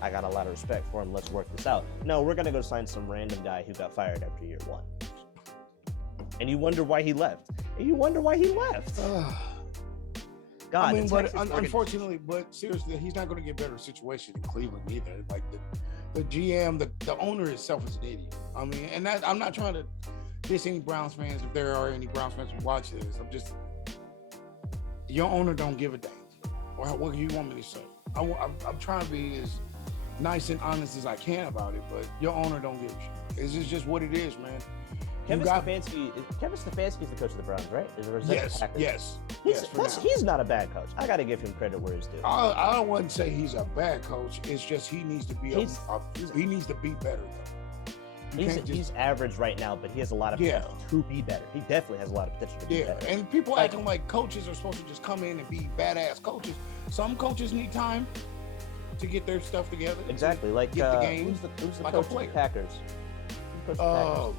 I got a lot of respect for him. Let's work this out. No, we're gonna go sign some random guy who got fired after year 1. And you wonder why he left. God, I mean, but unfortunately, but seriously, he's not going to get better situation in Cleveland either. Like the GM, the owner itself is an idiot. I mean, and that I'm not trying to diss any Browns fans if there are any Browns fans who watch this. I'm just Your owner don't give a damn. What do you want me to say? I'm trying to be as nice and honest as I can about it, but your owner don't give a shit. It's just what it is, man. Kevin Stefanski is the coach of the Browns, right? Yes. He's not a bad coach. I got to give him credit where it's due. I wouldn't say he's a bad coach. It's just he needs to be he needs to be better. He's average right now, but he has a lot of potential to be better. He definitely has a lot of potential to be better. And people acting like coaches are supposed to just come in and be badass coaches. Some coaches need time to get their stuff together. Exactly. Like get the game. Who's the coach of the Packers? Love.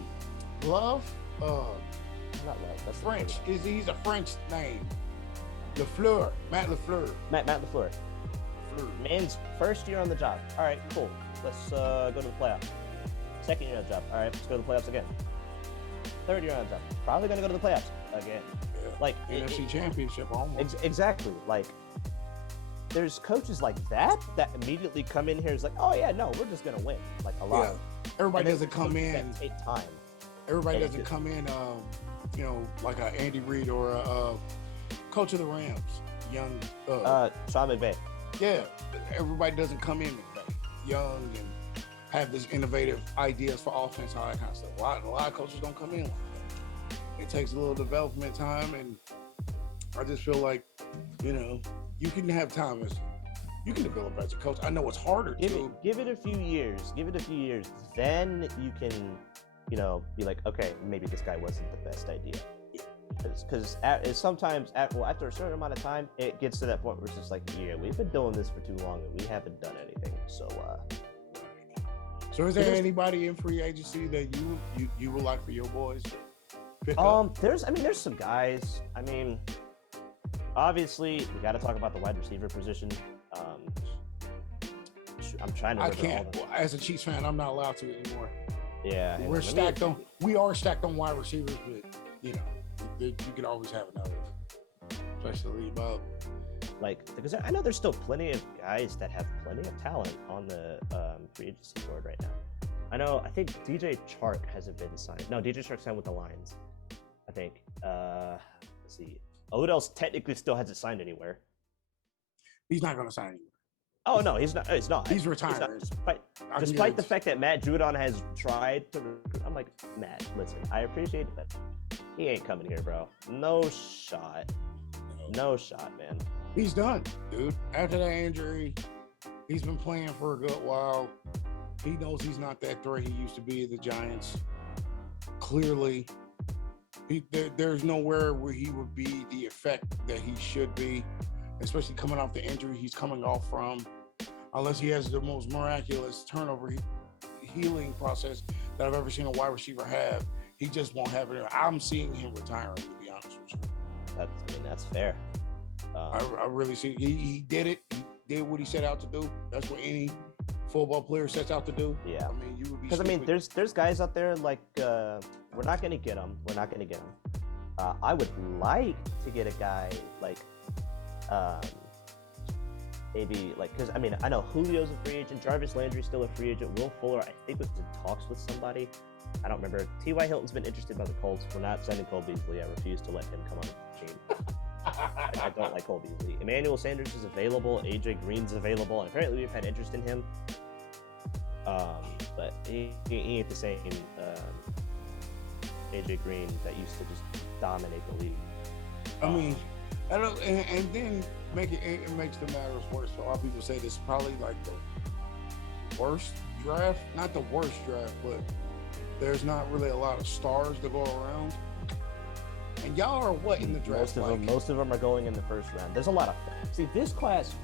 Not Love. That's French. He's a French name. LaFleur. Matt LaFleur. Matt LaFleur. Man's first year on the job. All right, cool. Let's go to the playoffs. Second year on the job. All right, let's go to the playoffs again. Third year on the job. Probably going to go to the playoffs again. Yeah. Like NFC Championship almost. Exactly. Like there's coaches like that immediately come in here is like, oh yeah, no, we're just going to win. Like a lot. Yeah. Everybody doesn't come in. That take time. Everybody doesn't come in, like a Andy Reid or a coach of the Rams, young. Shawn McVay. Yeah, everybody doesn't come in young and have this innovative ideas for offense, all that kind of stuff. A lot of coaches don't come in like that. It takes a little development time, and I just feel like, you can have time you can develop as a coach. I know it's harder to give it a few years. Then you can, be like, okay, maybe this guy wasn't the best idea. Because sometimes after a certain amount of time, it gets to that point where it's just like, yeah, we've been doing this for too long and we haven't done anything. So is there anybody in free agency that you would like for your boys to pick up? There's some guys. I mean, obviously we got to talk about the wide receiver position. I'm trying to. I can't. As a Chiefs fan, I'm not allowed to anymore. Yeah, we are stacked on wide receivers, but you can always have another, especially about. Because I know there's still plenty of guys that have plenty of talent on the free agency board right now. I think DJ Chark hasn't been signed. No, DJ Chark signed with the Lions, I think. Let's see. Odell's technically still hasn't signed anywhere. He's not going to sign anywhere. Oh, no, he's not. He's retiring. Despite the fact that Matt Judon has tried to, I'm like, Matt, listen, I appreciate it, but he ain't coming here, bro. No shot. No shot, man. He's done, dude. After that injury, he's been playing for a good while. He knows he's not that threat he used to be at the Giants. Clearly, there's nowhere where he would be the effect that he should be, especially coming off the injury he's coming off from, unless he has the most miraculous turnover healing process that I've ever seen a wide receiver have. He just won't have it. I'm seeing him retiring, to be honest with you. That's fair. I really see he did it. He did what he set out to do. That's what any football player sets out to do. Yeah. You would be. Because there's guys out there like we're not gonna get them. I would like to get a guy like maybe because I know Julio's a free agent. Jarvis Landry's still a free agent. Will Fuller, I think, was in talks with somebody. I don't remember. T.Y. Hilton's been interested by the Colts. We're not signing Cole Beasley. I refuse to let him come on the team. I don't like Cole Beasley. Emmanuel Sanders is available. AJ Green's available, and apparently we've had interest in him. But he ain't the same AJ Green that used to just dominate the league. I don't, and then it makes the matters worse. So a lot of people say this is probably like the worst draft. Not the worst draft, but there's not really a lot of stars to go around. And y'all are what in the draft? Most of them are going in the first round. There's a lot of this class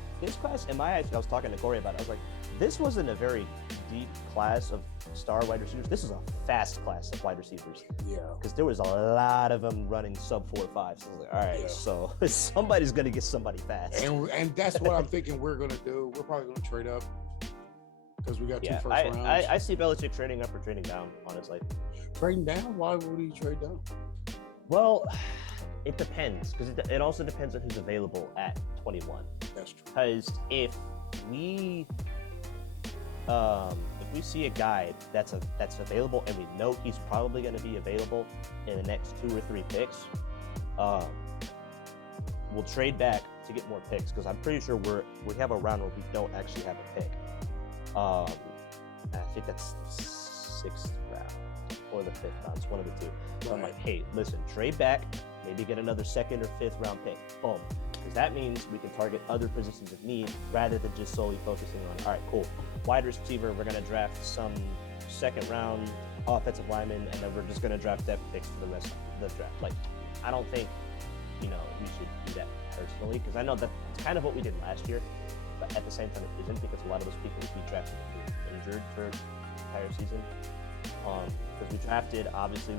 in my eyes. I was talking to Corey about it. I was like, this wasn't a very deep class of star wide receivers. This is a fast class of wide receivers. Yeah. Because there was a lot of them running sub 4.5. So I was like, all right, so somebody's gonna get somebody fast. And that's what I'm thinking we're gonna do. We're probably gonna trade up because we got two first rounds. I see Belichick trading up or trading down, honestly. Trading down? Why would he trade down? Well, it depends, because it also depends on who's available at 21. That's true. Because if we see a guy that's available and we know he's probably going to be available in the next 2 or 3 picks, we'll trade back to get more picks because I'm pretty sure we have a round where we don't actually have a pick. I think that's the 6th round or the 5th round. It's one of the two. So I'm like, hey, listen, trade back, maybe get another 2nd or 5th round pick. Boom. Because that means we can target other positions of need rather than just solely focusing on, all right, cool, wide receiver, we're going to draft some 2nd round offensive lineman, and then we're just going to draft depth picks for the rest of the draft. Like, I don't think, we should do that personally, because I know that's kind of what we did last year, but at the same time, it isn't, because a lot of those people we drafted were injured for the entire season. Because we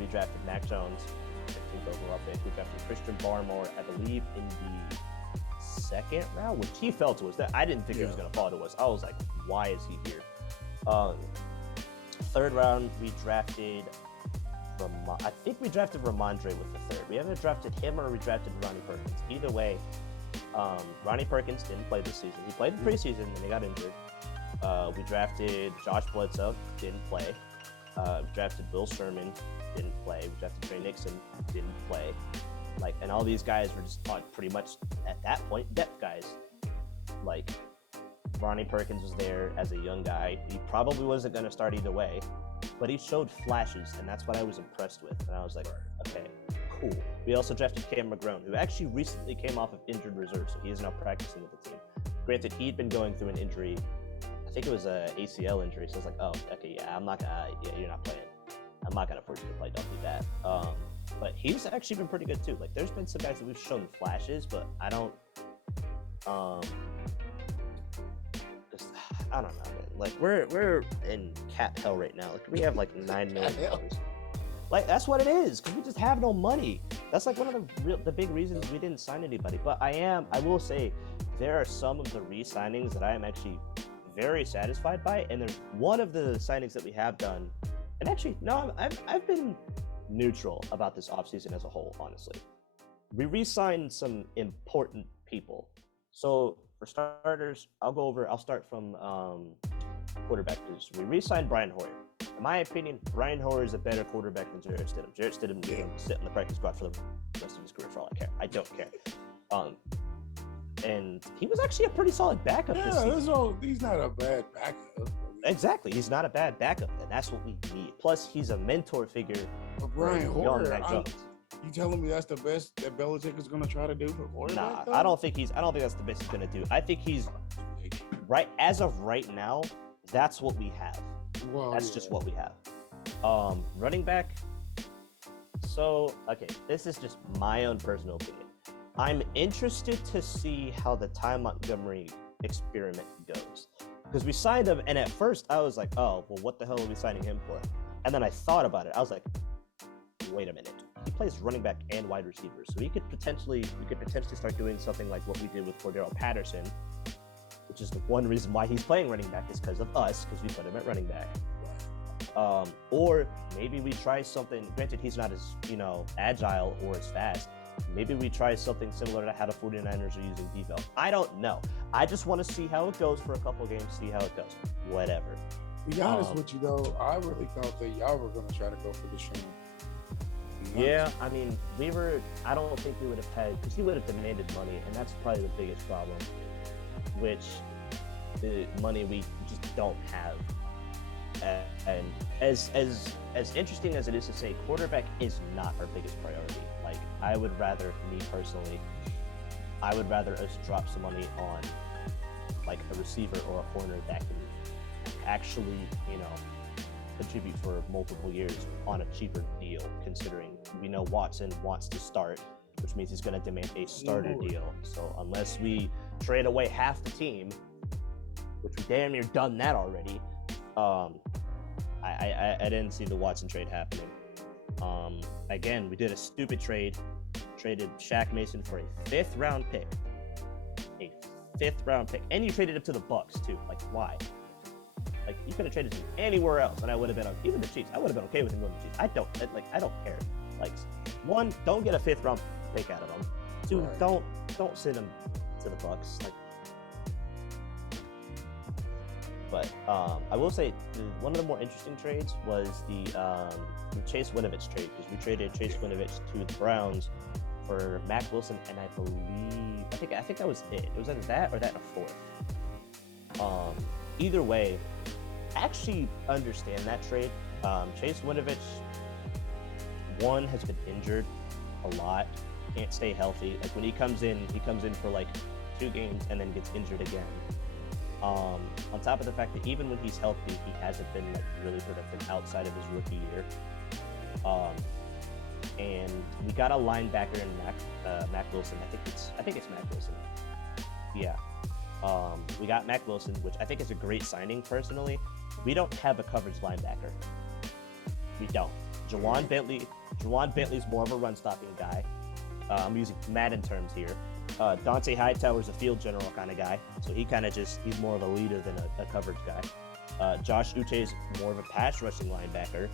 drafted Mac Jones, 15th overall pick. We drafted Christian Barmore, I believe, in the 2nd round, which he fell to us. I didn't think he was going to fall to us. I was like, why is he here? 3rd round, we drafted I think we drafted Ramondre with the 3rd. We haven't drafted him or we drafted Ronnie Perkins. Either way, Ronnie Perkins didn't play this season. He played in preseason and he got injured. We drafted Josh Bledsoe, didn't play. Drafted Bill Sherman, didn't play. We drafted Trey Nixon, didn't play. Like, and all these guys were just pretty much at that point depth guys. Like, Ronnie Perkins was there as a young guy. He probably wasn't going to start either way, but he showed flashes, and that's what I was impressed with. And I was like, okay, cool. We also drafted Cam McGrone, who actually recently came off of injured reserve, so he is now practicing with the team. Granted, he'd been going through an injury. I think it was a ACL injury, so I was like, oh, okay, yeah, you're not playing. I'm not going to force you to play, don't do that. But he's actually been pretty good, too. Like, there's been some guys that we've shown flashes, but I don't know, man. Like, we're in cap hell right now. Like, we have like $9 million. Like, that's what it is, because we just have no money. That's like one of the big reasons we didn't sign anybody. But I will say, there are some of the re-signings that I am actually very satisfied by, and there's one of the signings that we have done. And actually, no, I've been neutral about this offseason as a whole, honestly. We re-signed some important people. So for starters, I'll start from quarterback position. We re-signed Brian Hoyer. In my opinion, Brian Hoyer is a better quarterback than Jarrett Stidham. Jarrett Stidham is going to sit in the practice squad for the rest of his career for all I care. I don't care. And he was actually a pretty solid backup this season. He's not a bad backup. Exactly. He's not a bad backup, and that's what we need. Plus, he's a mentor figure. But Brian Hoyer, you telling me that's the best that Belichick is going to try to do for quarterback? Nah, I don't think that's the best he's going to do. I think he's right as of right now. That's what we have. Well, that's just what we have. Running back. So, okay, this is just my own personal opinion. I'm interested to see how the Ty Montgomery experiment goes. Because we signed him, and at first I was like, oh, well, what the hell are we signing him for? And then I thought about it. I was like, wait a minute. He plays running back and wide receiver, so we could potentially start doing something like what we did with Cordero Patterson, which is the one reason why he's playing running back is because of us, because we put him at running back. Or maybe we try something. Granted, he's not as agile or as fast. Maybe we try something similar to how the 49ers are using Devo. I don't know. I just want to see how it goes for a couple games, see how it goes. Whatever. To be honest with you, though, I really thought that y'all were going to try to go for the Shawn. Yeah, I mean, I don't think we would have had, because he would have demanded money, and that's probably the biggest problem, which the money we just don't have. And as interesting as it is to say, quarterback is not our biggest priority. Like, me personally, I would rather us drop some money on like a receiver or a corner that can actually, contribute for multiple years on a cheaper deal, considering we know Watson wants to start, which means he's going to demand a starter deal. So unless we trade away half the team, which we damn near done that already, I didn't see the Watson trade happening. Again, we did a stupid trade, traded Shaq Mason for a 5th round pick, and you traded him to the Bucks too. Like, why? Like, you could have traded him anywhere else, and I would have been even the Chiefs. I would have been okay with him going to the Chiefs. I don't care. Like, 1, don't get a 5th round pick out of him. 2, right. Don't send him to the Bucks. Like, but I will say one of the more interesting trades was the Chase Winovich trade, because we traded Chase Winovich to the Browns for Mac Wilson, and I think that was it. It was either that or that and a fourth. Either way, I actually understand that trade. Chase Winovich, one, has been injured a lot, can't stay healthy. Like when he comes in for like 2 games and then gets injured again. On top of the fact that even when he's healthy, he hasn't been like really productive outside of his rookie year. And we got a linebacker in Mac Wilson. I think it's Mac Wilson. Yeah. We got Mac Wilson, which I think is a great signing personally. We don't have a coverage linebacker. We don't. Jawan Bentley's more of a run-stopping guy. I'm using Madden terms here. Dante Hightower's a field general kind of guy, so he's more of a leader than a coverage guy. Josh Uche's more of a pass rushing linebacker.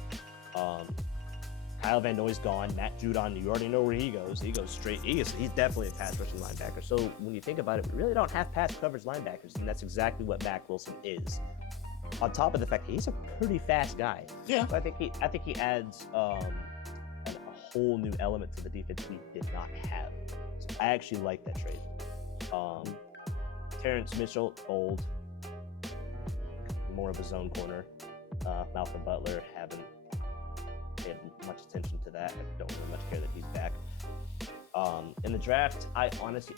Kyle Van Noy's gone. Matt Judon, you already know where he goes. He goes straight. He's definitely a pass rushing linebacker. So when you think about it, we really don't have pass coverage linebackers, and that's exactly what Mac Wilson is. On top of the fact that he's a pretty fast guy. Yeah. So I think he adds a whole new element to the defense we did not have. So I actually like that trade. Terrence Mitchell, old, more of a zone corner. Malcolm Butler, haven't paid much attention to that. I don't really much care that he's back. In the draft, I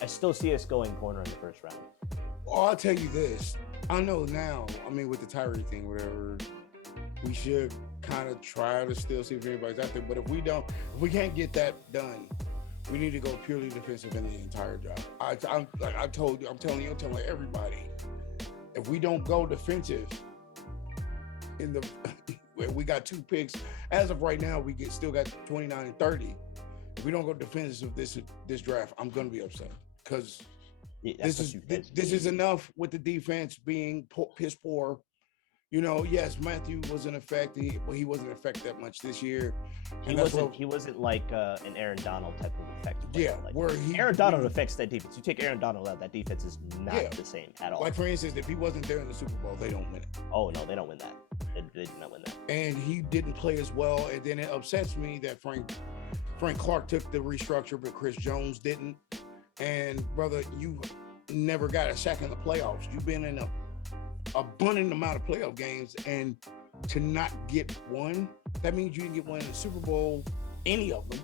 still see us going corner in the first round. Oh, I'll tell you this. I know now, with the TYREEK thing, whatever, we should kind of try to still see if anybody's out there. But if we can't get that done, we need to go purely defensive in the entire job. I'm telling everybody, if we don't go defensive we got 2 picks. As of right now, we still got 29 and 30. If we don't go defensive this draft, I'm going to be upset because this is enough with the defense being piss poor. Yes, Matthew was in effect, but he wasn't in effect that much this year. He wasn't like an Aaron Donald type of effect. Yeah, Aaron Donald affects that defense. You take Aaron Donald out, that defense is not the same at all. Like for instance, if he wasn't there in the Super Bowl, they don't win it. Oh no, they don't win that. They did not win that. And he didn't play as well, and then it upsets me that Frank Clark took the restructure, but Chris Jones didn't. And brother, you never got a sack in the playoffs. You've been in a abundant amount of playoff games, and to not get one, that means you didn't get one in the Super Bowl, any of them.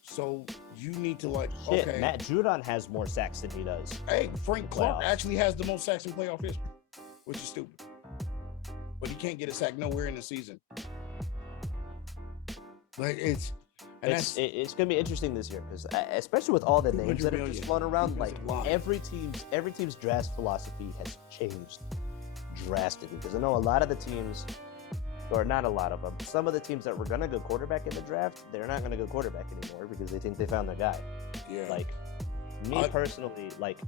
So you need to okay. Matt Judon has more sacks than he does. Hey, Frank Clark actually has the most sacks in playoff history, which is stupid. But he can't get a sack nowhere in the season. Like it's gonna be interesting this year because especially with all the names that are just floating around, like every team's draft philosophy has changed drastically. Because I know a lot of the teams, or not a lot of them, some of the teams that were gonna go quarterback in the draft, they're not gonna go quarterback anymore because they think they found their guy. Yeah. Like me personally, like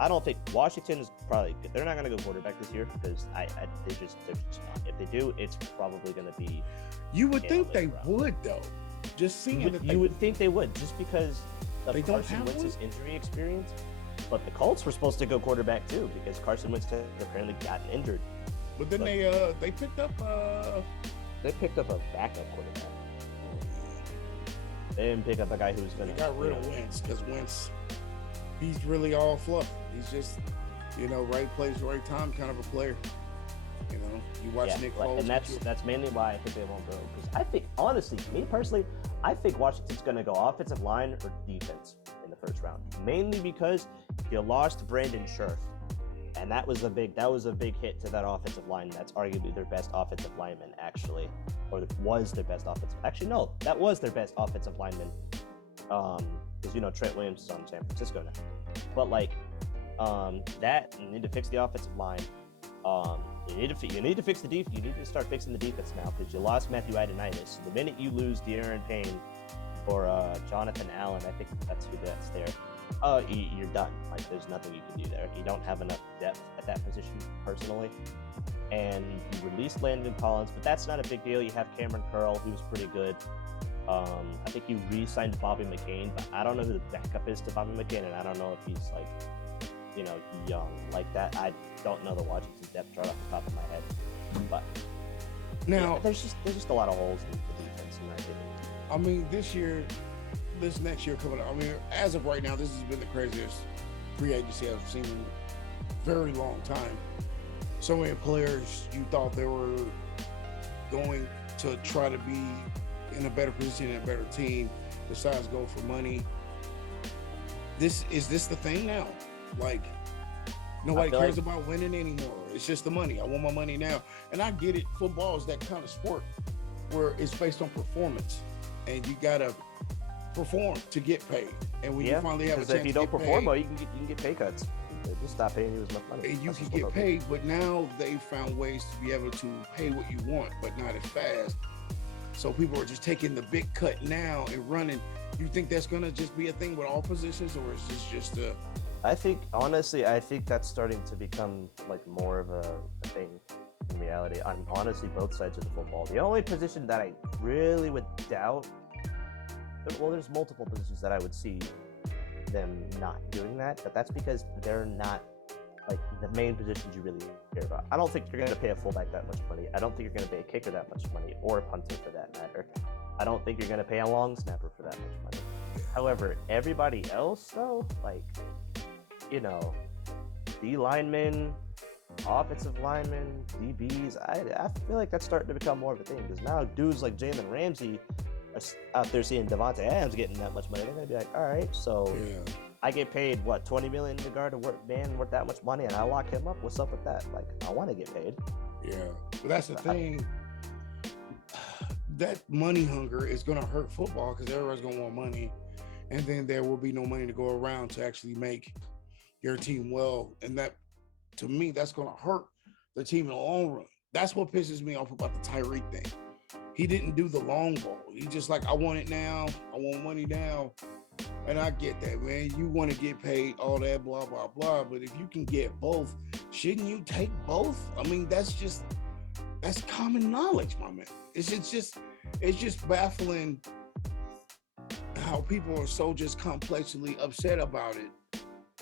I don't think Washington is probably good. They're not gonna go quarterback this year because they're just not. If they do, it's probably gonna be. You would think they would though. Just seeing you would think they would, just because of Carson Wentz's injury experience. But the Colts were supposed to go quarterback too because Carson Wentz had apparently gotten injured. But then they picked up a backup quarterback. They didn't pick up a guy who was going to. They got rid of Wentz because Wentz, he's really all fluff. He's just right place, right time kind of a player. You watch Nick Foles, and that's mainly why I think they won't go. Because I think, honestly, me personally, I think Washington's going to go offensive line or defense in the first round. Mainly because you lost Brandon Scherf, and that was a big hit to that offensive line. That's arguably their best offensive lineman, actually, or was their best offensive. Actually, no, that was their best offensive lineman. Because Trent Williams is on San Francisco now. But that you need to fix the offensive line. You need to fix the defense. You need to start fixing the defense now because you lost Matthew Ioannidis. The minute you lose De'Aaron Payne or Jonathan Allen, I think that's who that's there. You're done. There's nothing you can do there. You don't have enough depth at that position, personally. And you released Landon Collins, but that's not a big deal. You have Cameron Curl, who's pretty good. I think you re-signed Bobby McCain, but I don't know who the backup is to Bobby McCain, and I don't know if he's young like that. I don't know the Washington depth chart off the top of my head, but now there's just a lot of holes in the defense in my opinion. This year, this next year coming up, I mean, as of right now, this has been the craziest free agency I've seen in a very long time. So many players you thought they were going to try to be in a better position and a better team decides go for money. Is this the thing now? Like, nobody cares about winning anymore. It's just the money. I want my money now. And I get it. Football is that kind of sport where it's based on performance, and you gotta perform to get paid. And when you finally have a chance, if you don't perform well, you can get pay cuts. They just stop paying you as much money. And you can get paid, but now they've found ways to be able to pay what you want, but not as fast. So people are just taking the big cut now and running. You think that's gonna just be a thing with all positions, or is this just a? I think that's starting to become like more of a thing in reality on honestly both sides of the football. The only position that I really would doubt, well, there's multiple positions that I would see them not doing that, but that's because they're not like the main positions you really care about. I don't think you're going to pay a fullback that much money. I don't think you're going to pay a kicker that much money, or a punter for that matter. I don't think you're going to pay a long snapper for that much money. However, everybody else though, like, you know, D linemen, offensive linemen, DBs, I feel like that's starting to become more of a thing, because now dudes like Jalen Ramsey are out there seeing Devontae Adams getting that much money. They're going to be like, all right, so I get paid, what, $20 million to guard a man worth that much money, and I lock him up? What's up with that? Like, I want to get paid. Yeah, but that's the thing. That money hunger is going to hurt football, because everybody's going to want money, and then there will be no money to go around to actually make your team well. And that, to me, that's going to hurt the team in the long run. That's what pisses me off about the TYREEK thing. He didn't do the long ball. He just like, I want it now. I want money now. And I get that, man. You want to get paid, all that, blah, blah, blah. But if you can get both, shouldn't you take both? I mean, that's common knowledge, my man. It's just baffling how people are so just complexly upset about it.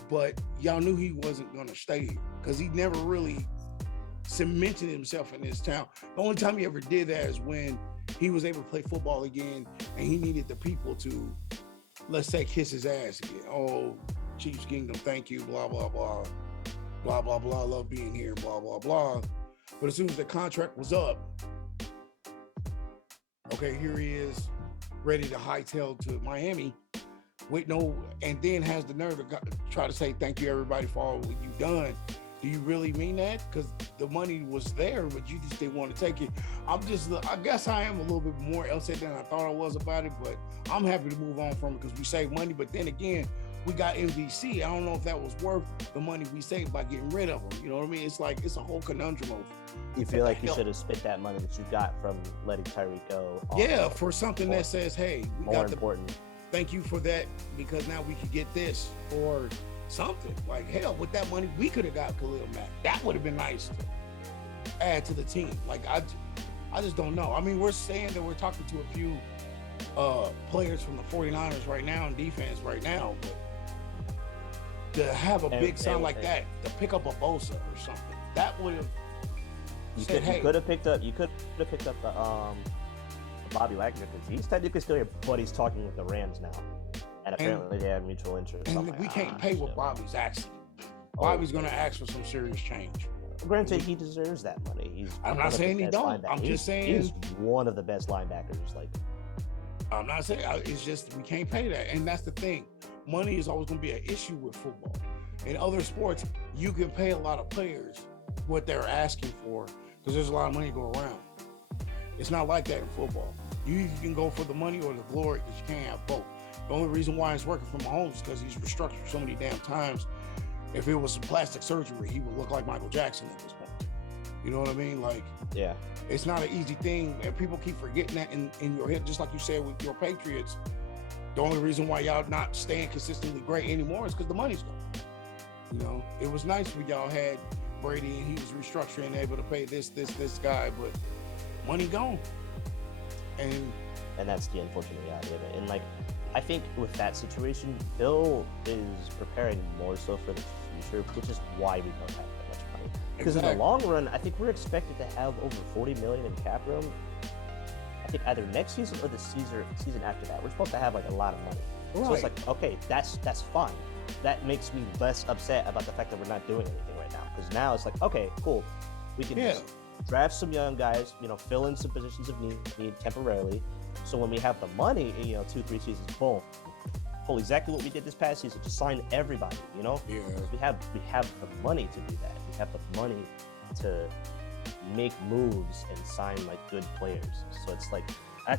But y'all knew he wasn't going to stay here, because he never really cemented himself in this town. The only time he ever did that is when he was able to play football again, and he needed the people to, let's say, kiss his ass again. Oh, Chiefs Kingdom, thank you, blah, blah, blah, blah, blah, blah, love being here, blah, blah, blah. But as soon as the contract was up, okay, here he is, ready to hightail to Miami with and then has the nerve to try to say thank you everybody for all what you've done. Do you really mean that? Because the money was there, but you just didn't want to take it. I guess I am a little bit more upset than I thought I was about it, but I'm happy to move on from it because we saved money. But then again, we got MVC. I don't know if that was worth the money we saved by getting rid of them. You know what I mean? It's like, it's a whole conundrum of. You feel like you should have spent that money that you got from letting TYREEK go? Yeah, for something that says, hey, we got important. Thank you for that, because now we could get this, or something. Like, hell, with that money, we could have got Khalil Mack. That would have been nice to add to the team. Like, I just don't know. I mean, we're saying that we're talking to a few players from the 49ers right now and defense right now, but to have a big sign like that, to pick up a Bosa or something, that would have. You could have picked up the Bobby Wagner, because he's technically still here, but he's talking with the Rams now, and apparently they have mutual interest. And we can't pay what Bobby's asking. Bobby's going to ask for some serious change. Granted, he deserves that money. I'm not saying he don't. I'm just saying he's one of the best linebackers. Like, I'm not saying, it's just we can't pay that, and that's the thing. Money is always going to be an issue with football. In other sports, you can pay a lot of players what they're asking for, because there's a lot of money to go around. It's not like that in football. You either can go for the money or the glory, because you can't have both. The only reason why it's working for Mahomes is because he's restructured so many damn times. If it was plastic surgery, he would look like Michael Jackson at this point. You know what I mean? Like, yeah, it's not an easy thing, and people keep forgetting that in your head, just like you said with your Patriots. The only reason why y'all not staying consistently great anymore is because the money's gone. You know, it was nice when y'all had Brady and he was restructuring, able to pay this guy, but money gone. And that's the unfortunate reality of it. And like, I think with that situation, Bill is preparing more so for the future, which is why we don't have that much money. Because in the long run, I think we're expected to have over $40 million in cap room. I think either next season or the season after that. We're supposed to have like a lot of money. Right. So it's like, okay, that's fine. That makes me less upset about the fact that we're not doing anything right now. Because now it's like, okay, cool. We can just draft some young guys, fill in some positions of need temporarily. So when we have the money, 2-3 seasons, boom, pull exactly what we did this past season. Just sign everybody, Yeah. We have the money to do that. We have the money to make moves and sign like good players. So it's like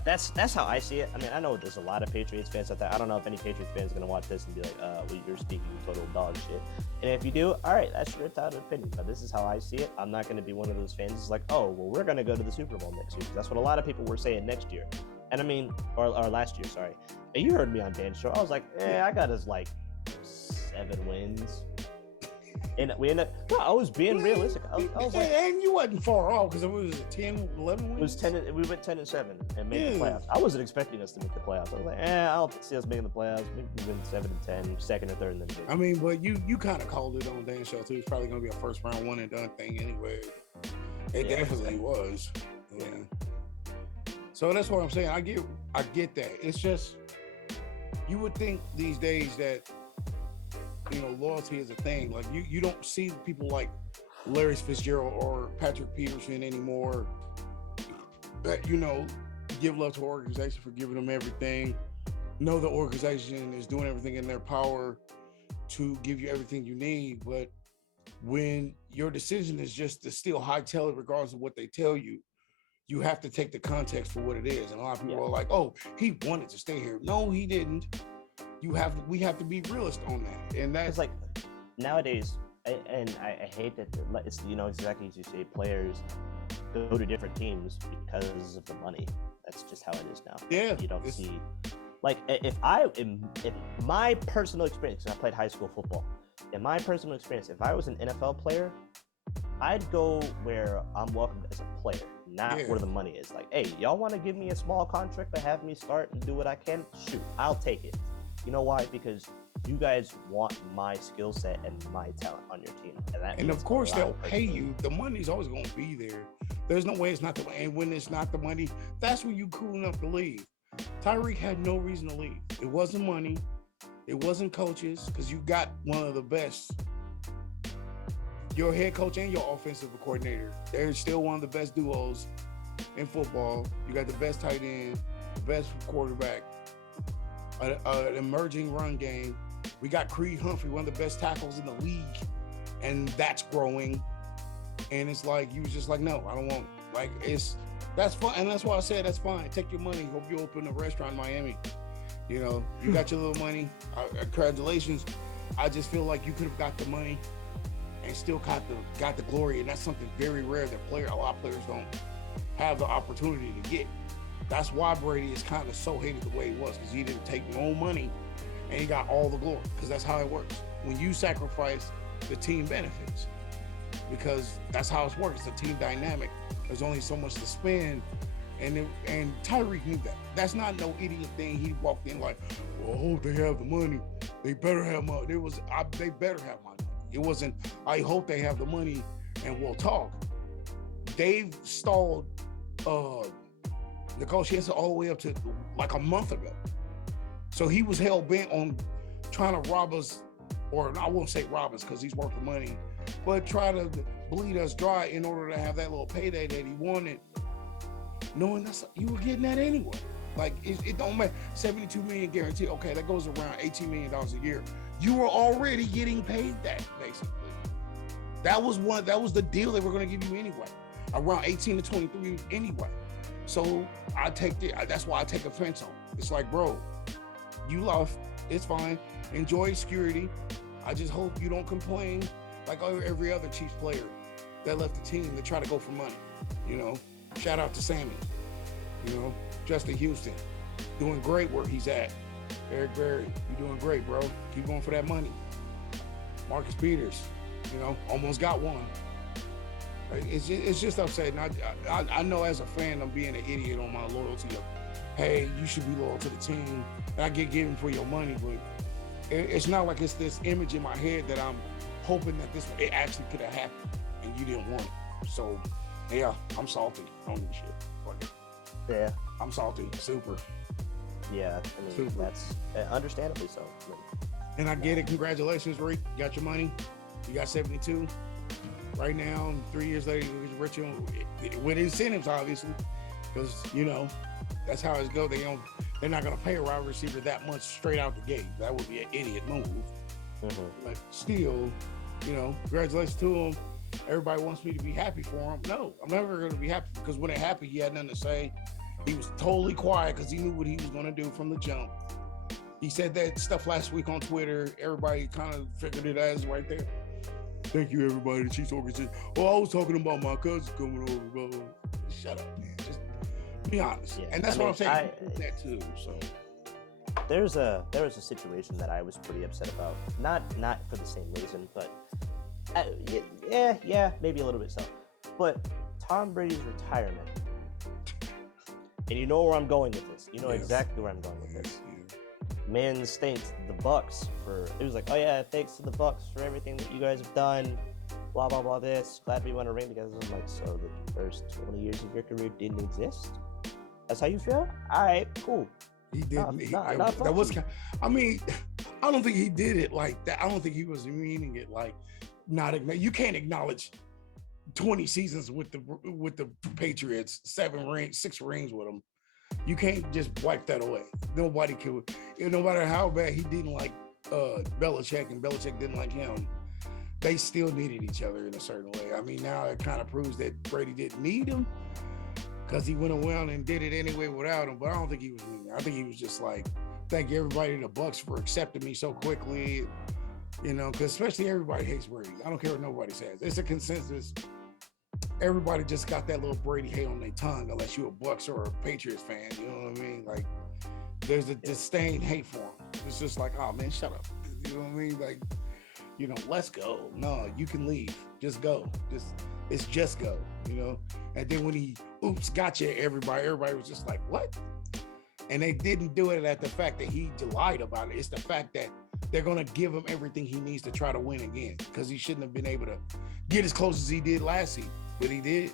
that's how I see it. I mean, I know there's a lot of Patriots fans out there. I don't know if any Patriots fans are gonna watch this and be like, well, you're speaking total dog shit. And if you do, all right, that's your entitled opinion. But this is how I see it. I'm not gonna be one of those fans who's like, oh, well, we're gonna go to the Super Bowl next year. That's what a lot of people were saying next year. And I mean, or last year, sorry. And you heard me on Dan's show. I was like, I got us like 7 wins. And we ended up, no, I was being realistic. I was like, and you wasn't far off because it was 10, 11 wins. It was 10. We went 10-7 and made the playoffs. I wasn't expecting us to make the playoffs. I was like, I don't see us making the playoffs. Maybe we win 7-10, second or third, and then. I mean, but you kind of called it on Dan's show too. It's probably gonna be a first round one and done thing anyway. It definitely was. Yeah. So that's what I'm saying. I get that. It's just you would think these days that loyalty is a thing. Like you don't see people like Larry Fitzgerald or Patrick Peterson anymore that give love to the organization for giving them everything. Know the organization is doing everything in their power to give you everything you need. But when your decision is just to still hightail it regardless of what they tell you, you have to take the context for what it is. And a lot of people are like, oh, he wanted to stay here. No, he didn't. We have to be realist on that. And that's like nowadays, and I hate that it's, exactly as you say, players go to different teams because of the money. That's just how it is now. Yeah. You don't see, like, if my personal experience, because I played high school football, in my personal experience, if I was an NFL player, I'd go where I'm welcomed as a player, not where the money is. Like, hey, y'all want to give me a small contract to have me start and do what I can? Shoot, I'll take it. You know why? Because you guys want my skill set and my talent on your team. And of course, they'll pay you. The money's always going to be there. There's no way it's not the money. And when it's not the money, that's when you cool enough to leave. Tyreek had no reason to leave. It wasn't money. It wasn't coaches, because you got one of the best. Your head coach and your offensive coordinator, they're still one of the best duos in football. You got the best tight end, the best quarterback, an emerging run game. We got Creed Humphrey, one of the best tackles in the league, and that's growing. And it's like, you was just like, no, I don't want it. Like, that's fine. And that's why I said, that's fine. Take your money. Hope you open a restaurant in Miami. You got your little money. Congratulations. I just feel like you could have got the money and still got the glory. And that's something very rare that a lot of players don't have the opportunity to get. That's why Brady is kind of so hated the way he was, because he didn't take no money and he got all the glory, because that's how it works. When you sacrifice, the team benefits, because that's how it works. It's a team dynamic. There's only so much to spend. And Tyreek knew that. That's not no idiot thing. He walked in like, well, I hope they have the money. They better have money. They better have money. It wasn't, I hope they have the money and we'll talk. They've stalled negotiations all the way up to like a month ago. So he was hell bent on trying to rob us, or I won't say rob us because he's worth the money, but try to bleed us dry in order to have that little payday that he wanted, knowing that's you were getting that anyway. Like it don't matter. 72 million guaranteed. Okay, that goes around $18 million a year. You were already getting paid that, basically. That was the deal they were going to give you anyway. Around 18 to 23 anyway. So that's why I take offense on it. It's like, bro, you lost. It's fine. Enjoy security. I just hope you don't complain like every other Chiefs player that left the team to try to go for money. Shout out to Sammy. Justin Houston, doing great where he's at. Eric Berry, you're doing great, bro. Keep going for that money. Marcus Peters, almost got one. It's just upsetting. I know as a fan, I'm being an idiot on my loyalty of, hey, you should be loyal to the team. And I get given for your money, but it's not like it's this image in my head that I'm hoping that it actually could have happened and you didn't want it. So, yeah, I'm salty. I don't give a shit. Yeah, I'm salty. Super. Yeah, I mean, Super. that's understandably so. I mean, And I get it. Congratulations, Reek. You got your money. You got 72. Right now, 3 years later, you're rich with incentives, obviously, because that's how it goes. They're not gonna pay a wide receiver that much straight out the gate. That would be an idiot move. mm-hmm. But still, congratulations to him. Everybody wants me to be happy for him. No, I'm never gonna be happy because when it happened, he had nothing to say. He was totally quiet because he knew what he was gonna do from the jump. He said that stuff last week on Twitter. Everybody kind of figured it as right there. Thank you, everybody. The Chiefs organization. Oh, I was talking about my cousin coming over. Blah, blah. Shut up, man. Just be honest. Yeah, and that's what I'm saying. I did that too. So there was a situation that I was pretty upset about. Not for the same reason, but yeah, maybe a little bit so. But Tom Brady's retirement. And you know where I'm going with this. You know exactly where I'm going with this. Man thanked the Bucks it was like, oh yeah, thanks to the Bucks for everything that you guys have done, blah blah blah this, glad we won a ring together. I'm like, so the first 20 years of your career didn't exist? That's how you feel? Alright, cool. He didn't. That was I mean, I don't think he did it like that. I don't think he was meaning it like you can't acknowledge 20 seasons with the Patriots, 6 rings with them. You can't just wipe that away. Nobody could. No matter how bad he didn't like Belichick and Belichick didn't like him, they still needed each other in a certain way. I mean, now it kind of proves that Brady didn't need him because he went around and did it anyway without him. But I don't think he was mean. I think he was just like, thank everybody in the Bucks for accepting me so quickly. Because especially everybody hates Brady. I don't care what nobody says. It's a consensus. Everybody just got that little Brady hate on their tongue, unless you're a Bucks or a Patriots fan. You know what I mean? Like, there's a disdain hate for him. It's just like, oh man, shut up. You know what I mean? Like, let's go. No, you can leave. Just go. Just go. And then when he gotcha, everybody was just like, what? And they didn't do it at the fact that he lied about it. It's the fact that they're gonna give him everything he needs to try to win again, because he shouldn't have been able to get as close as he did last season. But he did.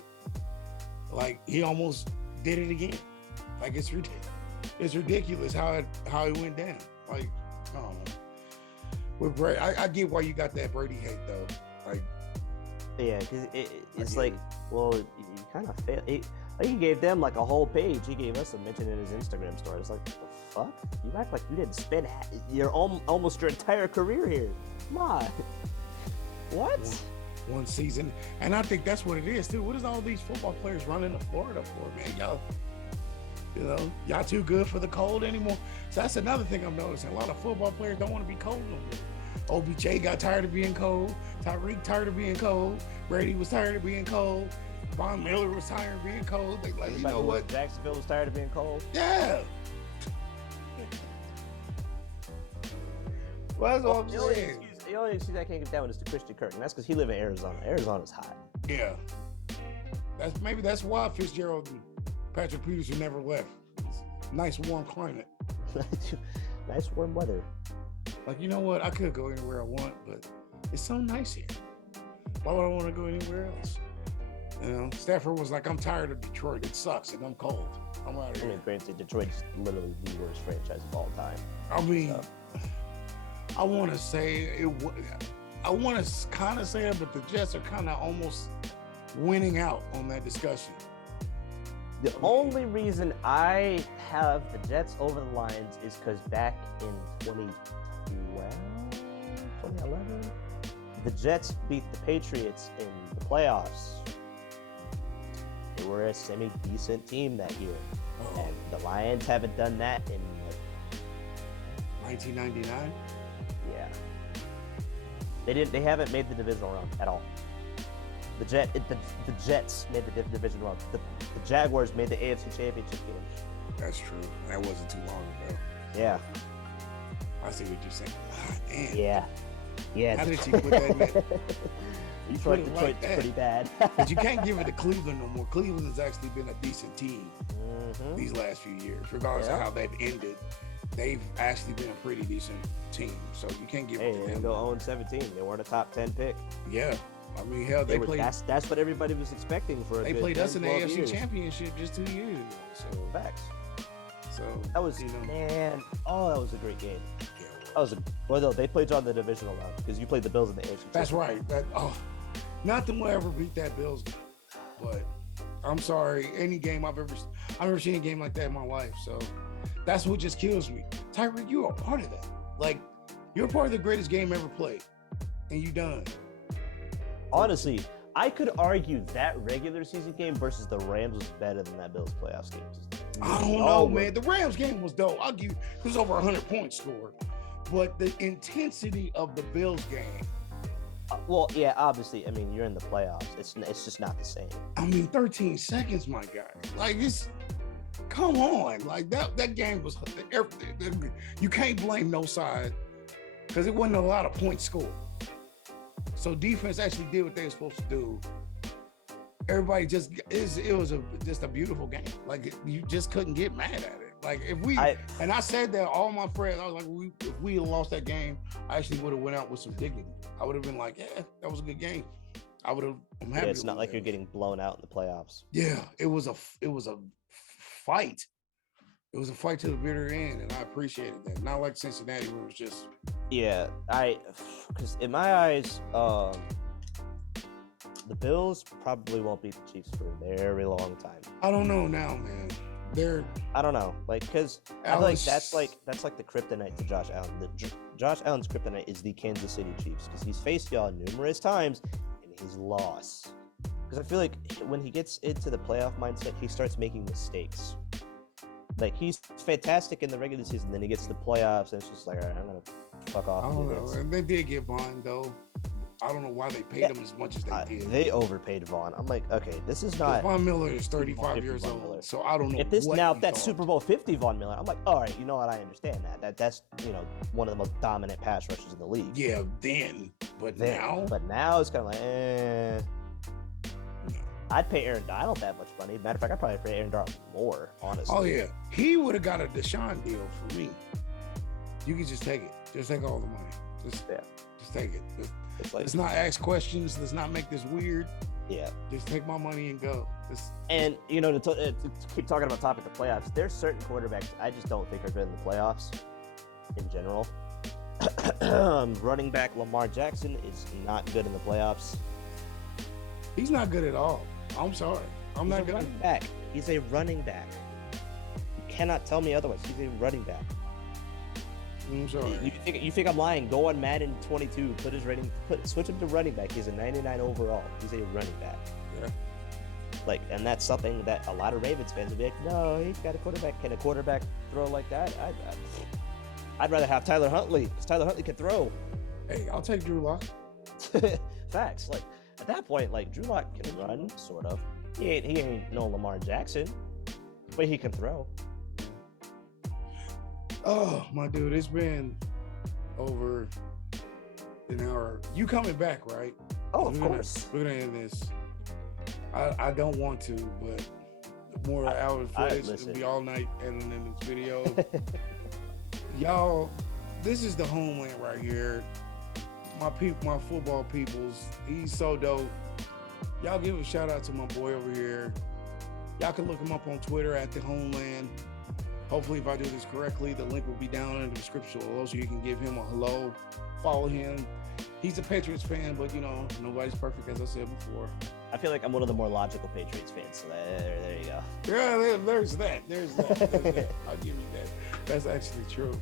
Like, he almost did it again. Like, it's ridiculous. It's ridiculous how it went down. Like, I don't know. With Brady, I get why you got that Brady hate though. Like, yeah, because it's like, well, you kind of failed. He gave them like a whole page. He gave us a mention in his Instagram story. It's like, what the fuck? You act like you didn't spend almost your entire career here. Come on. What? One season. And I think that's what it is too. What is all these football players running to Florida for, man? Y'all too good for the cold anymore. So that's another thing I'm noticing. A lot of football players don't want to be cold no more. OBJ got tired of being cold. TYREEK tired of being cold. Brady was tired of being cold. Von Miller was tired of being cold. They like, you know what? Jacksonville was tired of being cold. Yeah. Well, that's all I'm saying. The only excuse I can't get down is to Christian Kirk, and that's because he lives in Arizona. Arizona's hot. Yeah. That's why Fitzgerald and Patrick Peterson never left. It's nice warm climate. Nice warm weather. Like, you know what? I could go anywhere I want, but it's so nice here. Why would I want to go anywhere else? Stafford was like, I'm tired of Detroit. It sucks and I'm cold. I'm out of here. I mean, granted, Detroit's literally the worst franchise of all time. I mean, I want to say I want to kind of say it, but the Jets are kind of almost winning out on that discussion. The only reason I have the Jets over the Lions is because back in 2011, the Jets beat the Patriots in the playoffs. They were a semi-decent team that year. Oh. And the Lions haven't done that in 1999? Yeah. They haven't made the divisional round at all. The Jets made the division round. The Jaguars made the AFC Championship game. That's true. That wasn't too long ago. Yeah. I see what you're saying. Damn. Yeah. How did you put that in there? You feel like Detroit's pretty bad. But you can't give it to Cleveland no more. Cleveland has actually been a decent team these last few years, regardless of how they've ended. they've actually been a pretty decent team. So you can't give it to They them. didn't go 0-17. They weren't a top 10 pick. Yeah. I mean, hell, they played. That's what everybody was expecting for. They played us in the AFC Championship just 2 years ago. So facts. So that was man. Oh, that was a great game. Yeah, that was no. They played you on the divisional round because you played the Bills in the AFC. That's right. Nothing will ever beat that Bills game. But I'm sorry, any game I've ever seen a game like that in my life. So that's what just kills me. Tyreek, you are part of that. Like, you're part of the greatest game ever played, and you done. Honestly, I could argue that regular season game versus the Rams was better than that Bills playoffs game. I don't know, man. The Rams game was dope. I'll give you, it was over 100 points scored. But the intensity of the Bills game. Well, yeah, obviously. I mean, you're in the playoffs. It's just not the same. I mean, 13 seconds, my guy. Like, come on. Like, that game was everything. You can't blame no side because it wasn't a lot of points scored. So defense actually did what they were supposed to do. Everybody just just a beautiful game. Like, you just couldn't get mad at it. Like, and I said that all my friends, I was like, if we had lost that game, I actually would have went out with some dignity. I would have been like, yeah, that was a good game. I'm happy. Yeah, it's not like you're getting blown out in the playoffs. Yeah, it was a fight. It was a fight to the bitter end, and I appreciated that. Not like Cincinnati, where it was just. Yeah, because in my eyes, the Bills probably won't beat the Chiefs for a very long time. I don't know now, man. I don't know, because I feel like that's like the kryptonite to Josh Allen. Josh Allen's kryptonite is the Kansas City Chiefs because he's faced y'all numerous times and he's lost. Because I feel like when he gets into the playoff mindset, he starts making mistakes. Like, he's fantastic in the regular season, then he gets to the playoffs and it's just like, all right, I'm gonna fuck off. I don't know. And they did get Vaughn though. I don't know why they paid him as much as they did. They overpaid Vaughn. I'm like, okay, this is not. Von Miller is 35 years old, so I don't know. If that's Super Bowl 50 Von Miller, I'm like, all right, you know what? I understand that. That's one of the most dominant pass rushers in the league. Yeah, now it's kind of like, I'd pay Aaron Donald that much money. Matter of fact, I'd probably pay Aaron Donald more, honestly. Oh yeah, he would have got a Deshaun deal for me. You can just take it. Just take all the money. Just take it. Let's not ask questions. Let's not make this weird. Yeah. Just take my money and go. And, to keep talking about topic of playoffs, there's certain quarterbacks I just don't think are good in the playoffs in general. Running back Lamar Jackson is not good in the playoffs. He's not good at all. I'm sorry. I'm not good. Running back. He's a running back. You cannot tell me otherwise. He's a running back. I'm sorry. You think I'm lying? Go on Madden 22. Switch him to running back. He's a 99 overall. He's a running back. Yeah. And that's something that a lot of Ravens fans will be like, no, he's got a quarterback. Can a quarterback throw like that? I'd rather have Tyler Huntley because Tyler Huntley can throw. Hey, I'll take Drew Lock. Facts. At that point, Drew Lock can run, sort of. He ain't no Lamar Jackson, but he can throw. Oh, my dude, it's been over an hour. You coming back, right? Oh, of course. We're going to end this. I don't want to, but more hours footage. It'll be all night editing this video. Y'all, this is the Homeland right here. My football peoples. He's so dope. Y'all give a shout out to my boy over here. Y'all can look him up on Twitter at the Homeland. Hopefully, if I do this correctly, the link will be down in the description below so you can give him a hello, follow him. He's a Patriots fan, but nobody's perfect, as I said before. I feel like I'm one of the more logical Patriots fans. So there you go. Yeah, there's that. I'll give you that. That's actually true.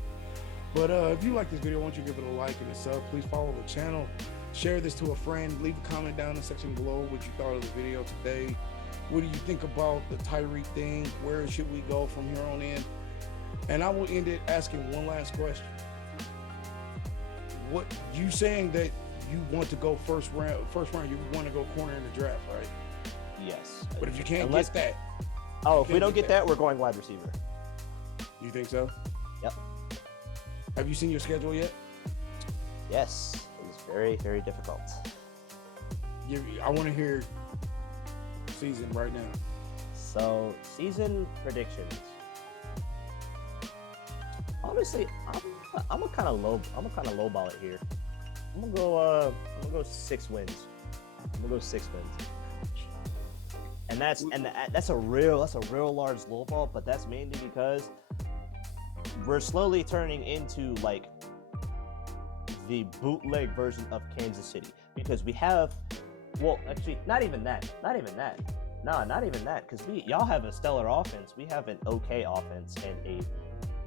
But if you like this video, why don't you give it a like and a sub? Please follow the channel. Share this to a friend. Leave a comment down in the section below what you thought of the video today. What do you think about the Tyreek thing? Where should we go from here on in? And I will end it asking one last question. What you saying that you want to go first round, you want to go corner in the draft, right? Yes. But if you can't get that. Oh, if we don't get that, we're going wide receiver. You think so? Yep. Have you seen your schedule yet? Yes. It's very, very difficult. I want to hear season right now. So, season predictions. honestly, I'm a kind of lowball it here. I'm gonna go 6 wins. I'm gonna go 6 wins. And that's a real large lowball, but that's mainly because we're slowly turning into like the bootleg version of Kansas City, because we have, well, actually, not even that, because y'all have a stellar offense. We have an okay offense and a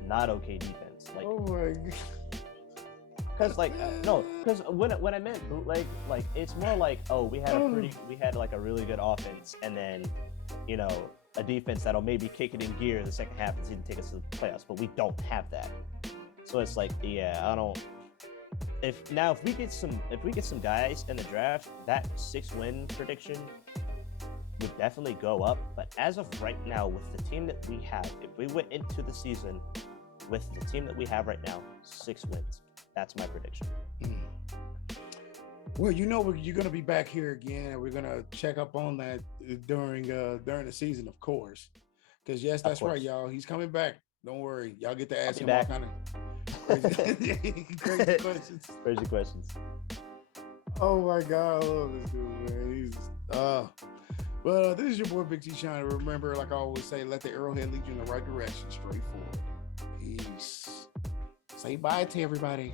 not okay defense. Like, oh my God. Because when I meant bootleg, like, it's more like, oh, we had like a really good offense, and then, you know, a defense that'll maybe kick it in gear the second half and take us to the playoffs, but we don't have that. So it's like, yeah, I don't. If we get some guys in the draft, that 6-win prediction would definitely go up. But as of right now, with the team that we have, if we went into the season with the team that we have right now, 6 wins. That's my prediction. Well, you know, you're going to be back here again, and we're going to check up on that during the season, of course. Because, yes, that's right, y'all. He's coming back. Don't worry. Y'all get to ask him all kind of crazy questions. Crazy questions. Oh, my God. I love this dude, man. Well, this is your boy, Big T Shawn. Remember, like I always say, let the arrowhead lead you in the right direction, straight forward. Peace. Say bye to everybody.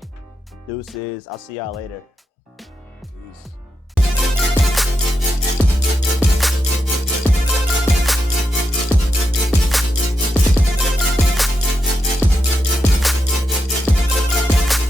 Deuces. I'll see y'all later.